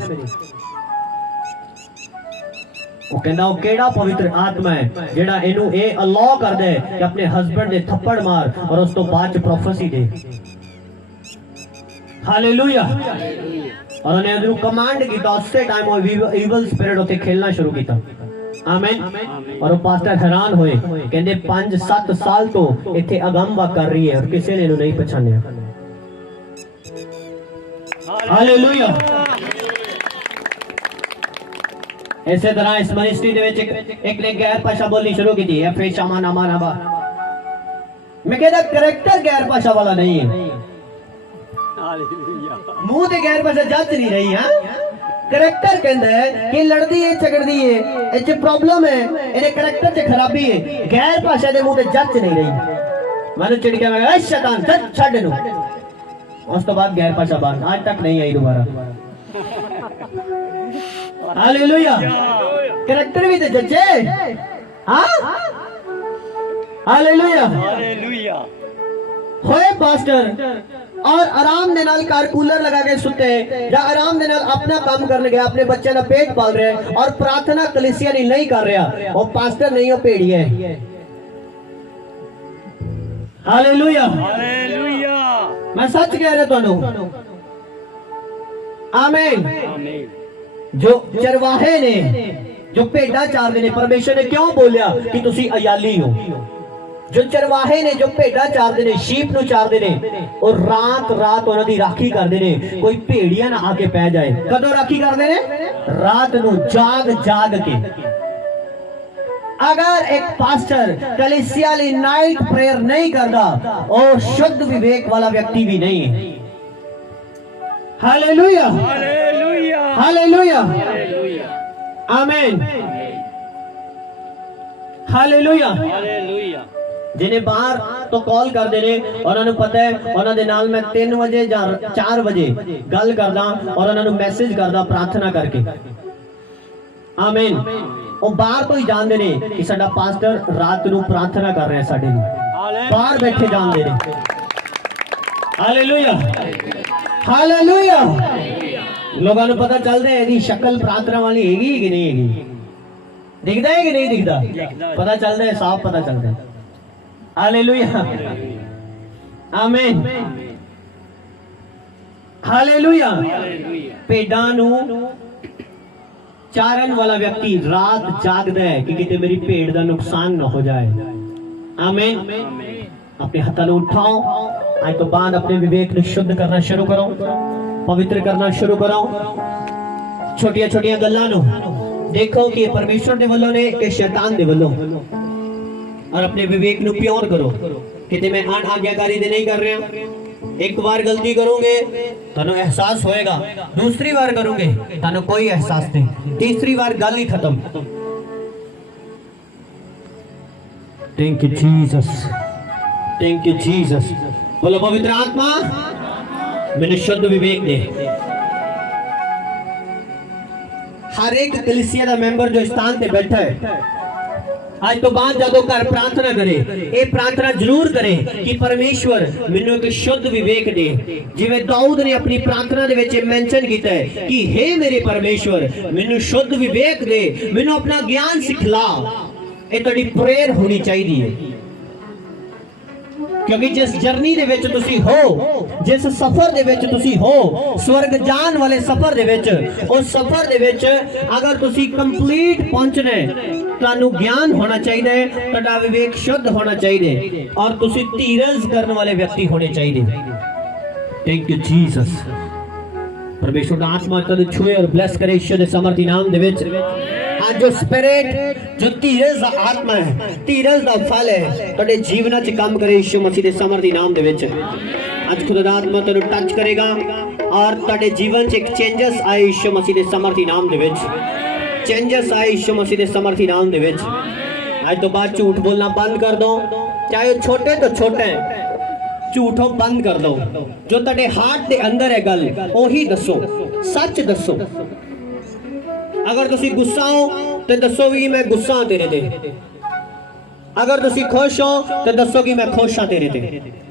वो कहना वो केड़ा पवित्र आत्मा है जेड़ा इनू ए अलाउ कर दे कि अपने हस्बैंड दे थप्पड़ मार और उस तो बाद प्रोफेसी दे। हालेलुया। और उन्हें उन्हें कमांड किया, उससे टाइम वो इविल स्पिरिट उसे खेलना शुरू किया। आमीन। और वो पास्टर हैरान हुए, कहते 5-7 साल तो इथे अगंबा कर रही है और किसी ने इन्हें नहीं पहचानिया। हालेलुया। इसी तरह इस मिनिस्ट्री दे विच एक ने गैर भाषा बोलनी शुरू की थी, फिर शामा नामा नाबा। मैं कहता करैक्टर गैर भाषा वाला नहीं है, मुंह ते गैर भाषा जज नहीं रही है। करैक्टर कहता है कि लड़दी है झगड़दी है, इच प्रॉब्लम है, इन्हें करैक्टर च खराबी है, गैर भाषा दे मुंह ते जज नहीं रही। मैंने चिढ़ के मैं शैतान जज छड़ नु, उस तो बाद गैर भाषा बाहर आज तक नहीं आई दोबारा। हालेलुया। करैक्टर भी तो जजे। हाँ हालेलुया। हालेलुया। होए पास्टर और आराम दे नाल कार कूलर लगा के सुते या आराम दे नाल अपना काम करने गया, अपने बच्चे ना पेट पाल रहे और प्रार्थना कलीसिया नहीं कर रहा, वो पास्टर नहीं हो पेड़ी है। हालेलुया। हालेलुया। मैं सच कह रहा तुहानू। आमीन। जो चरवाहे ने जो भेड़ा चारदे ने, परमेश्वर ने क्यों बोलिया कि तुसी अयाली हो? जो चरवाहे ने जो भेड़ा चारदे ने, शीप नु चारदे ने और रात रात उन्हां दी राखी करदे ने, कोई भेड़िया ना आके पै जाए। कदों राखी करदे ने? रात नु जाग जाग के। अगर एक पास्टर कलीसिया ली नाइट प्रेयर नहीं करता, और शुद्ध विवेक वाला व्यक्ति भी नहीं है। हालेलुया। हालेलुया। हालेलुया। आमीन। हालेलुया। हालेलुया। जिन्हें बाहर तो कॉल कर देने और उन्हें पता है उन्होंने नाल मैं 3 बजे या 4 बजे गल करदा और उन्होंने मैसेज करदा प्रार्थना करके। आमीन। और बाहर तो ही जान देने कि साडा पास्टर रात नू प्रार्थना कर रहे हैं, साडे लिए बाहर बैठे जान देने। हालेलुया। हालेलुया। लोगों को पता चलता है यदि शक्ल प्रार्थना वाली हैगी कि नहीं हैगी, दिखता है कि नहीं दिखता, पता चलता है, साफ पता चलता है। हालेलुया। आमीन। हालेलुया। भेड़ां नू चारण वाला व्यक्ति रात जागदा है कि किते मेरी भेड़ दा नुकसान ना हो जाए। आमीन। अपने हाथों को उठाओ, आज तो बाद अपने विवेक को शुद्ध करना शुरू करो, पवित्र करना शुरू करो। छोटिया छोटिया गल्लां नू देखो कि परमेश्वर दे वल्लों ने कि शैतान दे वल्लों, और अपने विवेक नू प्योर करो कि मैं अन आज्ञाकारी दे नहीं कर रहा। एक बार गलती करोगे तानू एहसास होएगा, दूसरी बार करोगे तानू कोई एहसास नहीं, तीसरी बार गल ही खत्म। Thank you Jesus, thank you Jesus. बोलो पवित्र आत्मा मैंने शुद्ध विवेक दे। हर एक कलीसिया का मेंबर जो स्थान पे बैठा है ਅੱਜ ਤੋਂ ਬਾਅਦ ਜਦੋਂ ਘਰ ਪ੍ਰਾਰਥਨਾ ਕਰੇ, ਇਹ ਪ੍ਰਾਰਥਨਾ ਜ਼ਰੂਰ ਕਰੇ ਕਿ ਪਰਮੇਸ਼ਵਰ ਮੈਨੂੰ ਇੱਕ ਸ਼ੁੱਧ ਵਿਵੇਕ ਦੇ, ਜਿਵੇਂ ਦਾਊਦ ਨੇ ਆਪਣੀ ਪ੍ਰਾਰਥਨਾ ਦੇ ਵਿੱਚ ਮੈਂਸ਼ਨ ਕੀਤਾ ਹੈ ਕਿ हे ਮੇਰੇ ਪਰਮੇਸ਼ਵਰ ਮੈਨੂੰ ਸ਼ੁੱਧ ਵਿਵੇਕ ਦੇ, ਮੈਨੂੰ ਆਪਣਾ ਗਿਆਨ ਸਿਖਲਾ। ਇਹ ਤੁਹਾਡੀ ਪ੍ਰੇਅਰ ਹੋਣੀ ਚਾਹੀਦੀ ਹੈ, क्योंकि जिस जर्नी दे विच तुसी हो, जिस सफर दे विच तुसी हो, स्वर्ग जान वाले सफर दे विच, उस सफर दे विच अगर तुसी कंप्लीट पहुंचना है, तानू ज्ञान होना चाहिए, तुहाडा विवेक शुद्ध होना चाहिए और तुसी धीरज करने वाले व्यक्ति होने चाहिए। Thank you Jesus. परमेश्वर का आत्मा तुहानू छुए और ब्लेस करे ईश्वर दे समर्थी नाम दे विच। आज जो स्पिरिट, जो धीरज दा आत्मा है, धीरज दा फल है, तुहाडे जीवन च काम करे यीशु मसीह दे समर्थी नाम दे विच। आज खुदा दा आत्मा तुहानू टच करेगा और तुहाडे जीवन च एक चेंजेस आए यीशु मसीह दे समर्थी नाम दे विच। चेंजेस आए यीशु मसीह दे समर्थी नाम दे विच। आज तो बाद झूठ बोलना बंद कर दो, चाहे छोटे तो छोटे, झूठों बंद कर दो। जो तुहाडे हार्ट दे अंदर है गल ओही दसो, सच दसो। अगर तुसी गुस्सा हो तो दसो कि मैं गुस्सा हाँ तेरे ते, अगर तुसी खुश हो तो दसो कि मैं खुश हाँ तेरे ते।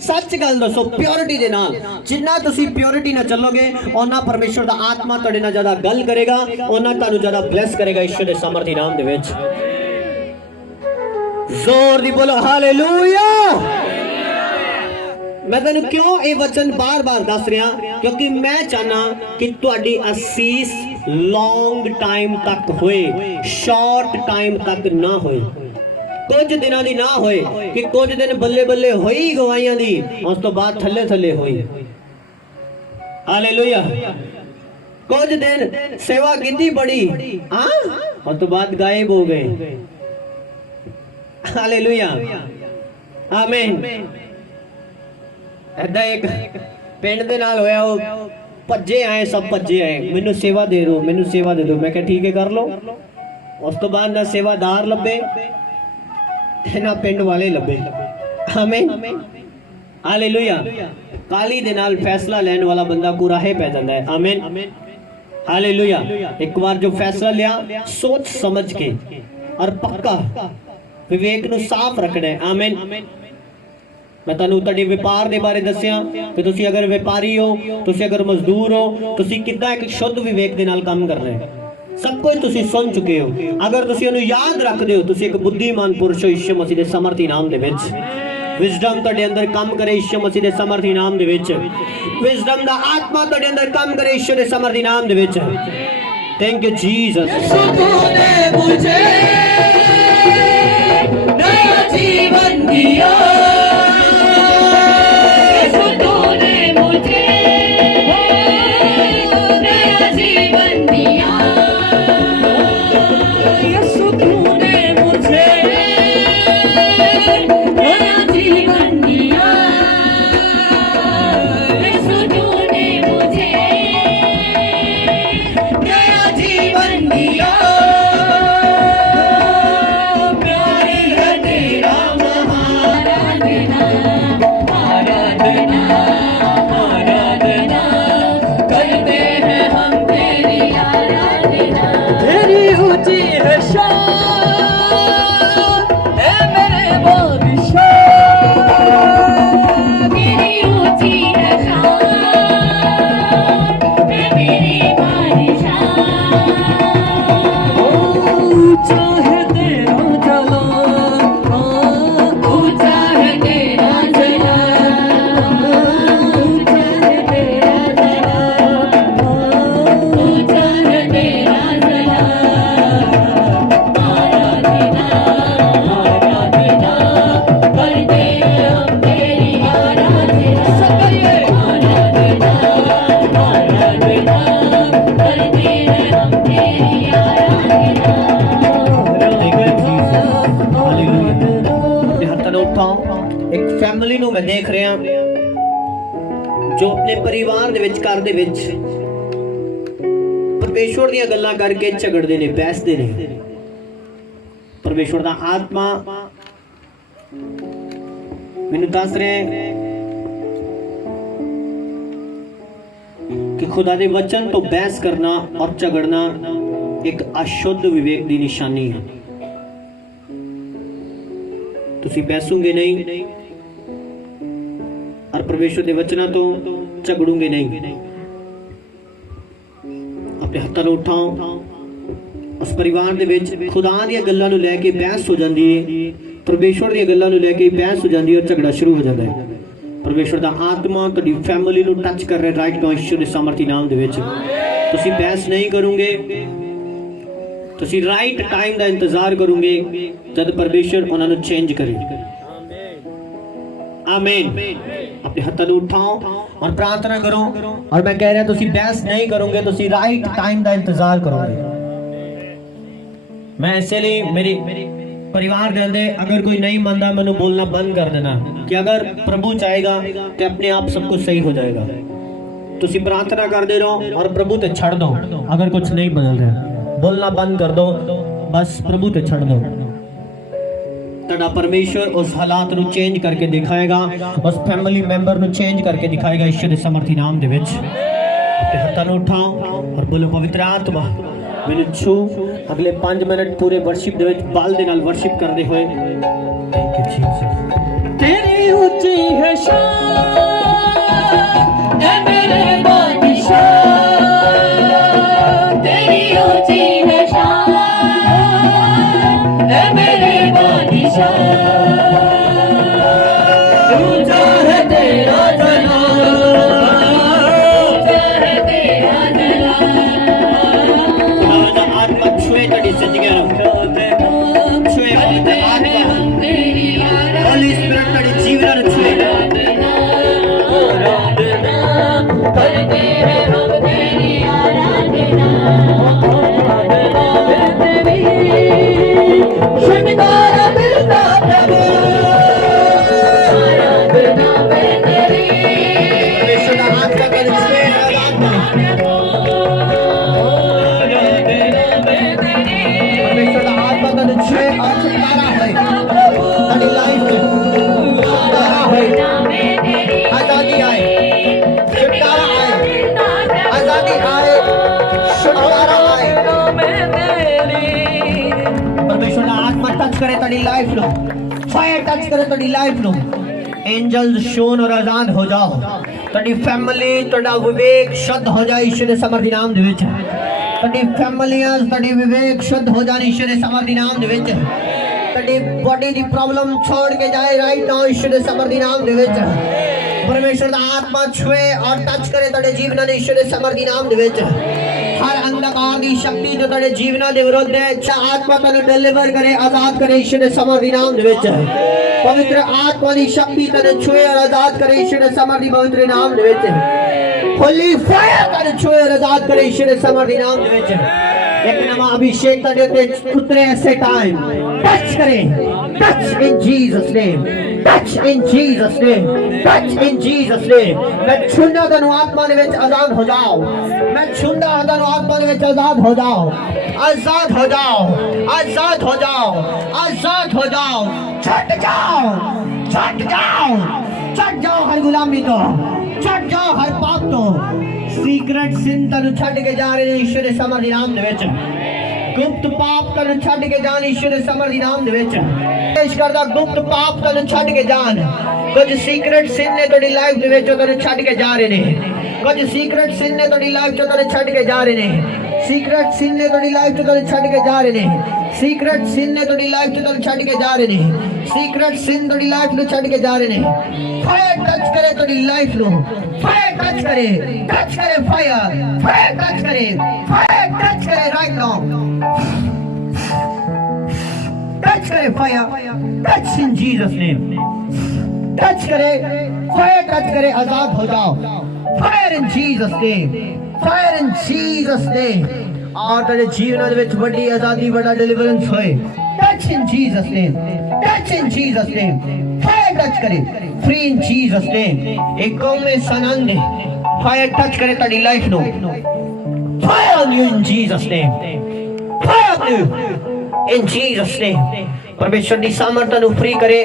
सच गल दसो प्योरिटी दे नाल। जिन्ना तुसी प्योरिटी ना चलोगे ओना परमेश्वर दा आत्मा तुहाडे नाल ज्यादा गल करेगा, ओना तुहानू ज्यादा ब्लेस करेगा ईश्वर दे सामर्थी नाम दे विच। जोर दी बोलो हालेलुया। मैं तेन क्यों ये वचन बार बार दस रहा, क्योंकि मैं चाहना कि तुहाडी असीस लॉन्ग टाइम तक होए, शॉर्ट टाइम तक ना होए, कुछ दिनों दी ना होए कि कुछ दिन बल्ले बल्ले होई गवाइयां दी, उस तो बाद थल्ले थल्ले होई। हालेलुया। कुछ दिन सेवा की बड़ी, हाँ, उस तो बाद गायब हो गए। हालेलुया, आमीन। ऐदा एक पिंड दे नाल होया, वो भज्जे आए, सब भज्जे आए, मैनू सेवा दे दो, मैनू सेवा दे दो। मैं कहा ठीक है कर लो। उस तो बाद ना सेवादार लभे ना पिंड वाले लभे। आमीन, हालेलुया। काली दे नाल फैसला लैन वाला बंदा कुराहे पै जांदा है। आमीन, हालेलुया। एक बार जो फैसला लिया सोच समझ के और पक्का विवेक नू साफ रखना है। आमीन। मैं तुहानू तुहाडे व्यापार दे बारे दस्सिया कि तुसी अगर व्यापारी हो, तुसी अगर मजदूर हो, तुसी किद्दां एक शुद्ध विवेक दे नाल काम करना है। सब कुछ तुसी सुन चुके हो, अगर तुसी उन्हें याद रखदे हो, तुसी एक बुद्धिमान पुरुष हो यीशु मसीह दे समर्थी नाम दे विच। विजडम तुहाडे अंदर काम करे यीशु मसीह दे समर्थी नाम दे विच। विजडम दा आत्मा तुहाडे अंदर काम करे यीशु दे समर्थी नाम दे विच। Thank you Jesus. तूने मुझे नया जीवन दिया, फैमिली नूं मैं देख रहा जो अपने परिवार दे विच घर दे विच परमेश्वर दीयां गल्लां करके झगड़दे ने, बैसदे ने। परमेश्वर दा आत्मा मैनूं दस रहा है कि खुदा दे वचन तो बहस करना और झगड़ना एक अशुद्ध विवेक की निशानी है। ਤੁਸੀਂ ਬੈਸੋਗੇ ਨਹੀਂ ਔਰ ਪਰਮੇਸ਼ਰ ਦੇ ਵਚਨਾਂ ਤੋਂ ਝਗੜੋਗੇ ਨਹੀਂ। ਆਪਣੇ ਹੱਥਾਂ ਨੂੰ ਉਠਾਓ। ਉਸ ਪਰਿਵਾਰ ਦੇ ਵਿੱਚ ਖੁਦਾ ਦੀਆਂ ਗੱਲਾਂ ਨੂੰ ਲੈ ਕੇ ਬਹਿਸ ਹੋ ਜਾਂਦੀ ਹੈ, ਪਰਮੇਸ਼ਰ ਦੀਆਂ ਗੱਲਾਂ ਨੂੰ ਲੈ ਕੇ ਬਹਿਸ ਹੋ ਜਾਂਦੀ ਹੈ ਔਰ ਝਗੜਾ ਸ਼ੁਰੂ ਹੋ ਜਾਂਦਾ ਹੈ। ਪਰਮੇਸ਼ਰ ਦਾ ਆਤਮਾ ਤੁਹਾਡੀ ਫੈਮਿਲੀ ਨੂੰ ਟੱਚ ਕਰ ਰਿਹਾ ਰਾਈਟ ਨਾਓ ਯਿਸੂ ਦੇ ਸਮਰਥੀ ਨਾਮ ਦੇ ਵਿੱਚ। ਤੁਸੀਂ ਬਹਿਸ ਨਹੀਂ ਕਰੋਗੇ, ਤੁਸੀਂ ਰਾਈਟ ਟਾਈਮ ਦਾ ਇੰਤਜ਼ਾਰ ਕਰੋਗੇ ਜਦ ਪਰਮੇਸ਼ਰ ਉਹਨਾਂ ਨੂੰ ਚੇਂਜ ਕਰੇ। आमीन। अपने हाथों को उठाओ और प्रार्थना करो। और मैं कह रहा तुसी बहस नहीं करोगे, तुसी राइट टाइम का इंतजार करोगे। मैं इसलिए मेरे परिवार दे दे अगर कोई नहीं मानता मैंने बोलना बंद कर देना कि अगर प्रभु चाहेगा तो अपने आप सब कुछ सही हो जाएगा। तुसी प्रार्थना करते रहो और प्रभु ते छड़ दो। अगर कुछ नहीं बदल रहा बोलना बंद कर दो, बस प्रभु ते छड़ दो। ਤੁਹਾਡਾ ਪਰਮੇਸ਼ਰ ਉਸ ਹਾਲਾਤ ਨੂੰ ਚੇਂਜ ਕਰਕੇ ਦਿਖਾਏਗਾ, ਉਸ ਫੈਮਿਲੀ ਮੈਂਬਰ ਨੂੰ ਚੇਂਜ ਕਰਕੇ ਦਿਖਾਏਗਾ ਯਿਸੂ ਦੇ ਸਮਰਥੀ ਨਾਮ ਦੇ ਵਿੱਚ। ਤੇ ਹੱਥਾਂ ਨੂੰ ਉਠਾਓ ਔਰ ਬੋਲੋ ਪਵਿੱਤਰ ਆਤਮਾ ਮੈਨੂੰ ਛੂ। ਅਗਲੇ 5 ਮਿੰਟ ਪੂਰੇ ਵਰਸ਼ਿਪ ਦੇ ਵਿੱਚ ਬਲ ਦੇ ਨਾਲ ਵਰਸ਼ਿਪ ਕਰਦੇ ਹੋਏ ਥੈਂਕ ਯੂ ਜੀਸਸ। तेरी ऊंची है शान ऐ मेरे बादशाह, तेरी ऊंची है शान ऐ मेरे बादशाह। ऊंचा है तेरा जलाल, ऊंचा है तेरा जलाल। आत्मा छुए तेरी जिंदगी ਨੂੰ ਛੁਏ ਪਵਿੱਤਰ ਆਤਮਾ ਹੋਲੀ ਸਪਿਰਿਟ तेरी जीवन ਨੂੰ ਛੁਏ। करते हैं हम तेरी आराधना, छुटकारा मिलता प्रभु, आराधना में तेरी। परमेश्वर का आत्मा कर छुए आराधना, परमेश्वर का आत्मा कर छुए और छुटकारा है तेरी लाइफ में। छुटकारा है, आजादी आए, छुटकारा आए, आजादी आए, छुटकारा आए। परमेश्वर का आत्मा टच करे तेरी लाइफ लो, फायर टच करे तेरी लाइफ लो। एंजल्स शोन और आजाद हो जाओ। तेरी फैमिली तेरा विवेक शुद्ध हो जाए यीशु दे समर्थी नाम दे विच। तेरी फैमिलीਆਂ तेरी विवेक शुद्ध हो जाए यीशु दे समर्थी नाम दे विच। तेरी बॉडी दी प्रॉब्लम छोड़ के जाए राइट नाउ यीशु दे समर्थी नाम दे विच। परमेश्वर दा आत्मा छुए और टच करे तेरे जीवन ने यीशु दे समर्थी नाम दे विच। हर अंधकार दी शक्ति जो तेरे जीवन दे विरुद्ध है आत्मा तेनु डिलीवर करे, आजाद करे यीशु दे समर्थी नाम दे विच। पवित्र आत्मा दी शक्ति तेनु छुए और आजाद करे यीशु दे समर्थी पवित्र नाम दे विच। होली फायर तेनु छुए और आजाद करे यीशु दे समर्थी नाम दे विच। एक नवा अभिषेक तेरे ते उतरे ऐसे टाइम टच करे, touch in Jesus name, touch in Jesus name, touch in Jesus name. मैं छूंदा तेनु आत्मा दे विच आजाद हो जाओ, मैं छूंदा तेनु आत्मा दे विच आजाद हो जाओ, आजाद हो जाओ, आजाद हो जाओ, आजाद हो जाओ। छट जाओ, छट जाओ, छट जाओ हर गुलामी तो, छट जाओ हर पाप तो। सीक्रेट सिन तेनु छड्ड के जा रहे यीशु दे समर्थी नाम दे विच। गुप्त पाप तेनु छड्ड के जान यीशु दे समर्थी नाम दे विच। पेश करदा गुप्त पाप तेनु छड्ड के जान। कुछ सीक्रेट सिन ने तेरी लाइफ दे विच तेनु छड्ड के जा रहे ने। कुछ सीक्रेट सिन ने तेरी लाइफ चों तेनु छड्ड के जा रहे ने। सीक्रेट सिन ने तेरी लाइफ चों तेनु छड्ड के जा रहे ने। सीक्रेट सिन ने तेरी लाइफ चों तेनु छड्ड के जा रहे ने। सीक्रेट सिन तेरी लाइफ नु छड्ड के जा रहे ने। फायर टच करे तेरी लाइफ नु, फायर टच करे फायर, फायर टच करे राइट नाउ। टच करे fire, touch in Jesus name. Touch करे फायर, टच करे आजाद हो जाओ। Fire in Jesus name, fire in Jesus name. और तेरे जीवन दे विच बड़ी आजादी, बड़ा डिलीवरेंस होए। Touch in Jesus name, touch in Jesus name. Fire touch करे, फ्री इन जीसस नेम। एक कौम में सनंद फायर टच करे तेरी लाइफ नो। Fire on you in Jesus name, fire on you in Jesus name. परमेश्वर दी सामर्थ नु फ्री करे।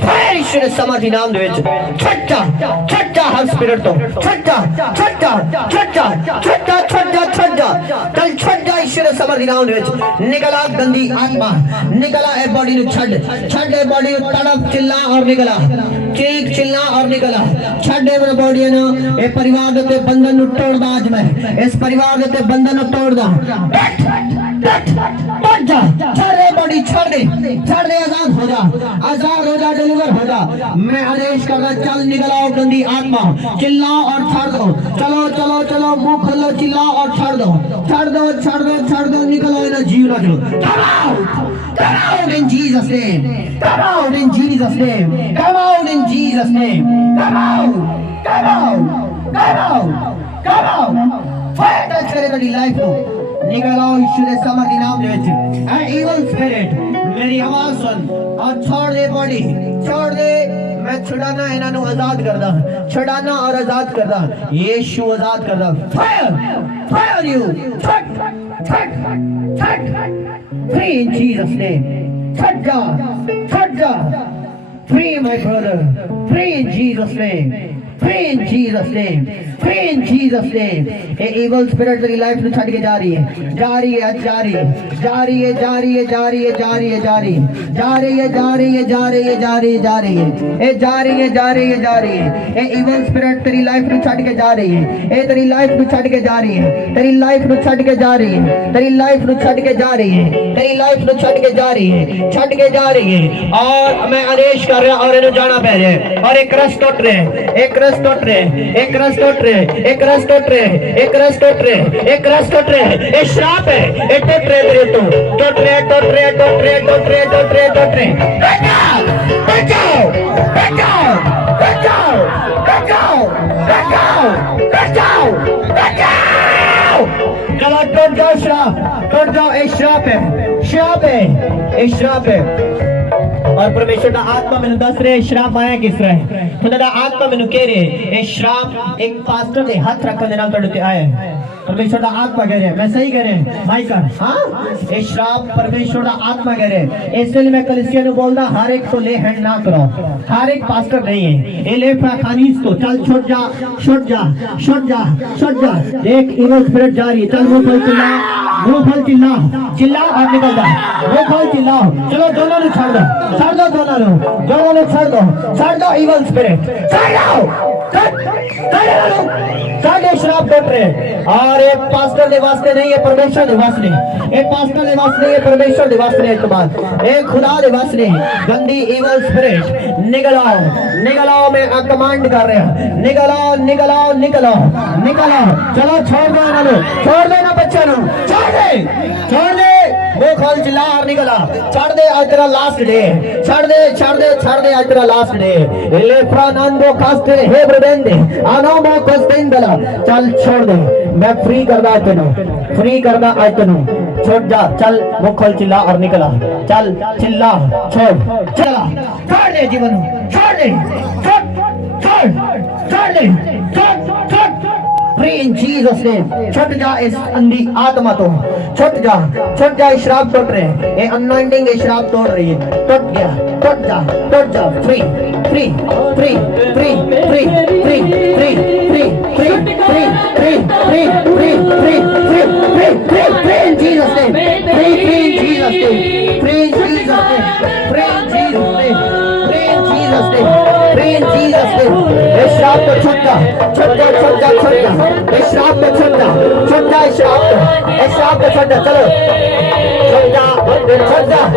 फायर यीशु दे समर्थी नाम दे विच। छट्टा छट्टा हर स्पिरिट तो छट्टा छट्टा छट्टा छट्टा छट्टा छट्टा चल छट जा ईश्वर ਦੇ ਸਮਰ ਦੀ ਨਾਮ ਦੇ ਵਿੱਚ ਨਿਕਲਾ ਗੰਦੀ ਆਤਮਾ ਨਿਕਲਾ ਇਹ ਬੋਡੀ ਨੂੰ ਛੱਡ ਛੱਡ ਇਹ ਬੋਡੀ ਨੂੰ ਤੜਪ चिल्ला और निकला चीख चिल्ला और निकला छड़े मेरे बॉडी ने ये परिवार दे बंधन नु तोड़दा आज मैं इस परिवार दे बंधन नु तोड़दा हट जा छोड़ दे बॉडी छोड़ दे आजाद हो जा डिलीवर हो जा मैं आदेश कर रहा चल निकलाओ गंदी आत्मा चिल्लाओ और छोड़ दो चलो चलो चलो मुंह खोलो चिल्लाओ और छोड़ दो निकलो इन्हें जीव ना चलो Come out in Jesus' name. Come out in Jesus' name. Come out in Jesus' name. Come out. Come out. Come out. Come out. Fire touch करे तेरी लाइफ को निकल आओ यीशु के समर्थ नाम दे विच ए evil spirit मेरी आवाज सुन और छोड़ दे बॉडी छोड़ दे मैं छुड़ाना इन्हां नु आजाद करदा छुड़ाना और आजाद करदा यीशु आजाद करदा fire you Chhath free in Jesus name छट जा free my brother free in Jesus name free in Jesus name free in Jesus name ये evil spirit तेरी लाइफ में छट के जा रही है ये evil spirit तेरी लाइफ में छट के जा रही है ये तेरी लाइफ में छट के जा रही है तेरी लाइफ में छट के जा रही है तेरी लाइफ में छट के जा रही है तेरी लाइफ में छट के जा रही है छट के जा रही है और मैं आदेश कर रहा और इन्हें जाना पै रहा है और एक रस टूट रहे एक रस टूट रहे एक रस टूट रहे एक रस टूट रहे एक रस टूट रहे एक रस टूट रहे ये श्राप है ये टूट रहे तेरे तो टूट रहे टूट रहे टूट रहे टूट रहे टूट रहे टूट रहे बचाओ बचाओ बचाओ बचाओ बचाओ बचाओ बचाओ चलो टूट जाओ ये श्राप है श्राप है और परमेश्वर का आत्मा मैंने दस रहे श्राप आया किस तरह है खुदा दा आत्मा मैंने कह रहे ये श्राप एक पास्टर के हाथ रखने दे नाल तोड़ते आया है परमेश्वर का आत्मा कह रहे मैं सही कह रहे माइक हाँ ये श्राप परमेश्वर का आत्मा कह रहे इसलिए मैं कलीसिया नु बोलदा हर एक तो ले हैंड ना करो हर एक पास्टर नहीं है ये ले खानीस तो चल छुट जा देख इवल स्पिरिट जा रही है चल मुंह खोल चिल्ला और निकल जा मुंह खोल चिल्लाओ चलो दोनों ने छोड़ दो इवल स्पिरिट छोड़ श्राप कर रहे और एक पास्टर के वास्ते नहीं है परमेश्वर के वास्ते एक पास्टर के वास्ते नहीं है परमेश्वर के वास्ते एक बात एक खुदा के वास्ते गंदी इवल स्पिरिट निकलाओ मैं कमांड कर रहा निकलो चलो छोड़ देना बच्चा नु छोड़ दे वो खोल चिल्ला और निकला छोड़ दे आज तेरा लास्ट डे छोड़ दे आज तेरा लास्ट डे ले फ्रानंदो कास्टे हे ब्रदेंदे आनोमो कोस्तेंदला चल छोड़ दे मैं फ्री करदा आज तेनु छोड़ जा चल वो खोल चिल्ला और निकला चल चिल्ला छोड़ दे जीवन छोड़ Free in Jesus name. छुट जा इस अंधी आत्मा तो छुट जा इस श्राप तोड़ रहे ये अनॉइंटिंग ये श्राप तोड़ रही है टूट जा free in Jesus name free in Jesus name free in Jesus name ये श्राप तो छुट जा इस श्राप को छुट जा इस श्राप को छुट जा चलो छुट जा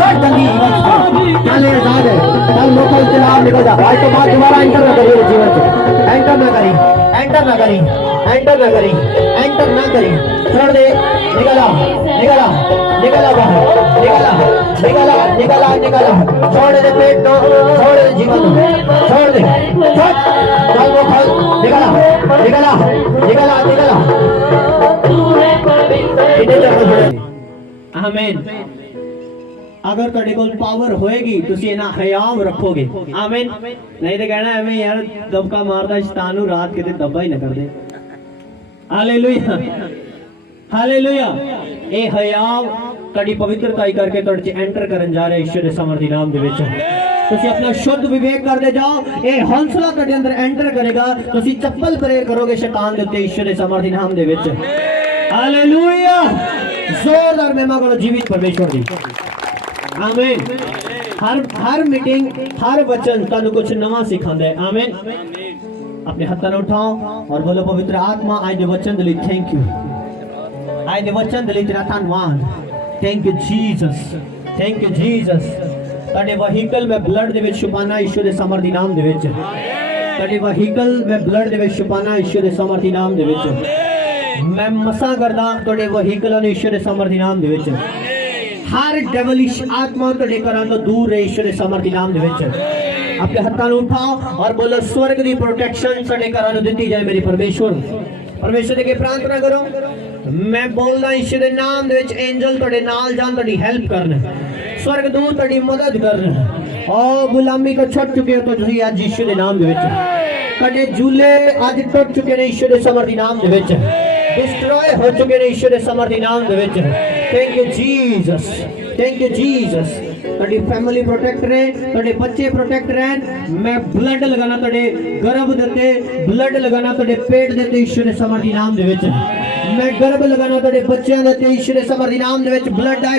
जल्दी चले आजाद है कल लोकल चला निकल जा आज के बाद दोबारा एंटर ना करिए जीवन में एंटर ना करी छोड़ दे निकला छोड़ दे पेट को छोड़ दे जीवन छोड़ दे चल वो खोल निकला आमीन अगर ਤੁਹਾਡੇ ਕੋਲ ਪਾਵਰ ਹੋਏਗੀ ਤੁਸੀਂ ਇਹਨਾਂ ਹਯਾਮ ਰੱਖੋਗੇ ਆਮੀਨ ਨਹੀਂ ਤੇ ਕਹਿਣਾ ਐਵੇਂ ਯਾਰ ਦਬਕਾ ਮਾਰਦਾ ਸ਼ੈਤਾਨ ਨੂੰ ਰਾਤ ਕਿਤੇ ਦੱਬਾ ਹੀ ਨਾ ਕਰਦੇ ਹਾਲੇਲੂਇਆ ਇਹ ਹਯਾਮ ਤੁਹਾਡੀ ਪਵਿੱਤਰਤਾ ਹੀ ਕਰਕੇ ਤੁਹਾਡੇ ਚ ਐਂਟਰ ਕਰਨ ਜਾ ਰਿਹਾ ਈਸ਼ਵਰ ਦੇ ਸਮਰਥੀ ਨਾਮ ਦੇ ਵਿੱਚ ਤੁਸੀਂ ਆਪਣਾ ਸ਼ੁੱਧ ਵਿਵੇਕ ਕਰਦੇ ਜਾਓ ਇਹ ਹੌਸਲਾ ਤੁਹਾਡੇ ਅੰਦਰ ਐਂਟਰ ਕਰੇਗਾ ਤੁਸੀਂ ਚੱਪਲ ਪ੍ਰੇਰ ਕਰੋਗੇ ਸ਼ੈਤਾਨ ਦੇ ਉੱਤੇ ਈਸ਼ਵਰ ਦੇ ਸਮਰਥੀ ਨਾਮ ਦੇ ਵਿੱਚ ਹਾਲੇਲੂਇਆ ਜ਼ੋਰਦਾਰ ਮਹਿਮਾ ਕਰੋ ਜੀਵਿਤ ਪਰਮੇਸ਼ਵਰ ਦੀ ਆਮੀਨ ਹਰ मीटिंग हर वचन ਤੁਹਾਨੂੰ ਕੁਝ ਨਵਾਂ ਸਿਖਾਉਂਦਾ ਹੈ ਆਮੀਨ अपने हाथ न उठाओ और बोलो पवित्र आत्मा आज दे वचन दे लिए थैंक यू आज दे वचन दे लिए तेरा धन्यवाद थैंक यू जीसस ਤੁਹਾਡੇ ਵਹੀਕਲ में ब्लड ਦੇ ਵਿੱਚ ਛੁਪਾਣਾ ਈਸ਼ਵਰ ਦੇ ਸਮਰਥੀ ਨਾਮ ਦੇ ਵਿੱਚ ਤੁਹਾਡੇ ਵਹੀਕਲ में ब्लड ਦੇ ਵਿੱਚ ਛੁਪਾਣਾ ਈਸ਼ਵਰ ਦੇ ਸਮਰਥੀ ਨਾਮ ਦੇ ਵਿੱਚ ਮੈਂ ਮਸਾ ਕਰਦਾ ਤੁਹਾਡੇ ਵਹੀਕਲਾਂ ਨੂੰ ਈਸ਼ਵਰ ਦੇ ਸਮਰਥੀ ਨਾਮ ਦੇ ਵਿੱਚ हर डेविलिश आत्मा ਤੁਹਾਡੇ ਘਰਾਂ ਤੋਂ ਦੂਰ ਰਹੇ ਈਸ਼ਵਰ ਦੇ ਸਮਰਥੀ ਨਾਮ ਦੇ ਵਿੱਚ अपने हाथों ਨੂੰ उठाओ और बोलो स्वर्ग ਦੀ प्रोटेक्शन ਸਾਡੇ ਘਰਾਂ ਨੂੰ ਦਿੱਤੀ ਜਾਏ ਮੇਰੀ परमेश्वर के प्रार्थना करो मैं बोलदा ईश्वर ਦੇ ਨਾਮ ਦੇ ਵਿੱਚ एंजल ਤੁਹਾਡੇ ਨਾਲ ਜਾਣ ਤੁਹਾਡੀ ਹੈਲਪ ਕਰਨ स्वर्गदूत ਤੁਹਾਡੀ ਮਦਦ ਕਰਨ ओ गुलामी को छुट चुके हो तो ਤੁਸੀਂ ਅੱਜ ਈਸ਼ਵਰ ਦੇ ਨਾਮ ਦੇ ਵਿੱਚ ਤੁਹਾਡੇ ਝੂਲੇ ਅੱਜ ਟੁੱਟ ਚੁੱਕੇ ਨੇ ਈਸ਼ਵਰ ਦੇ ਸਮਰਥੀ ਨਾਮ ਦੇ ਵਿੱਚ डिस्ट्रॉय हो चुके ने ईश्वर के समर्थी नाम दे विच थैंक यू जीसस ਤੁਹਾਡੀ ਫੈਮਿਲੀ ਪ੍ਰੋਟੈਕਟ ਰਹੇ ਤੁਹਾਡੇ ਬੱਚੇ ਪ੍ਰੋਟੈਕਟ ਰਹਿਣ ਮੈਂ ਬਲੱਡ ਲਗਾਣਾ ਤੁਹਾਡੇ ਗਰਭ ਦੇ ਉੱਤੇ ਬਲੱਡ ਲਗਾਣਾ ਤੁਹਾਡੇ ਪੇਟ ਦੇ ਉੱਤੇ ਈਸ਼ਵਰ ਦੇ ਸਮਰਥੀ ਨਾਮ ਦੇ ਵਿੱਚ ਮੈਂ ਗਰਭ ਲਗਾਣਾ ਤੁਹਾਡੇ ਬੱਚਿਆਂ ਦੇ ਉੱਤੇ ਈਸ਼ਵਰ ਦੇ ਸਮਰਥੀ ਨਾਮ ਦੇ ਵਿੱਚ ਬਲੱਡ ਆਏ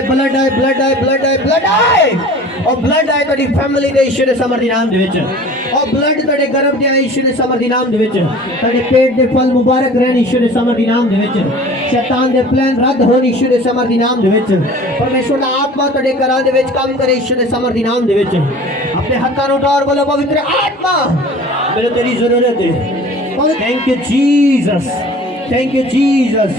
और ब्लड आए ਤੁਹਾਡੀ ਫੈਮਿਲੀ ਦੇ ਈਸ਼ਵਰ ਦੇ ਸਮਰਥੀ ਨਾਮ ਦੇ ਵਿੱਚ और ब्लड ਤੁਹਾਡੇ ਗਰਭ ਦੇ ਆਏ ਈਸ਼ਵਰ ਦੇ ਸਮਰਥੀ ਨਾਮ ਦੇ ਵਿੱਚ ਤੁਹਾਡੇ ਪੇਟ ਦੇ ਫਲ ਮੁਬਾਰਕ ਰਹਿਣ ਈਸ਼ਵਰ ਦੇ ਸਮਰਥੀ ਨਾਮ ਦੇ ਵਿੱਚ ਸ਼ੈਤਾਨ ਦੇ ਪਲਾਨ ਰੱਦ ਹੋਣ ਈਸ਼ਵਰ ਦੇ ਸਮਰਥੀ ਨਾਮ ਦੇ ਵਿੱਚ ਪਰਮੇਸ਼ਵਰ ਦਾ ਆਤਮਾ ਤੁਹਾਡੇ ਘਰਾਂ ਦੇ ਵਿੱਚ ਕੰਮ ਕਰੇ ਈਸ਼ਵਰ ਦੇ ਸਮਰਥੀ ਨਾਮ ਦੇ ਵਿੱਚ ਆਪਣੇ ਹੱਥਾਂ ਨੂੰ ਉਠਾਓ ਬੋਲੋ ਪਵਿੱਤਰ ਆਤਮਾ ਮੈਨੂੰ ਤੇਰੀ ਜ਼ਰੂਰਤ ਹੈ थैंक यू जीसस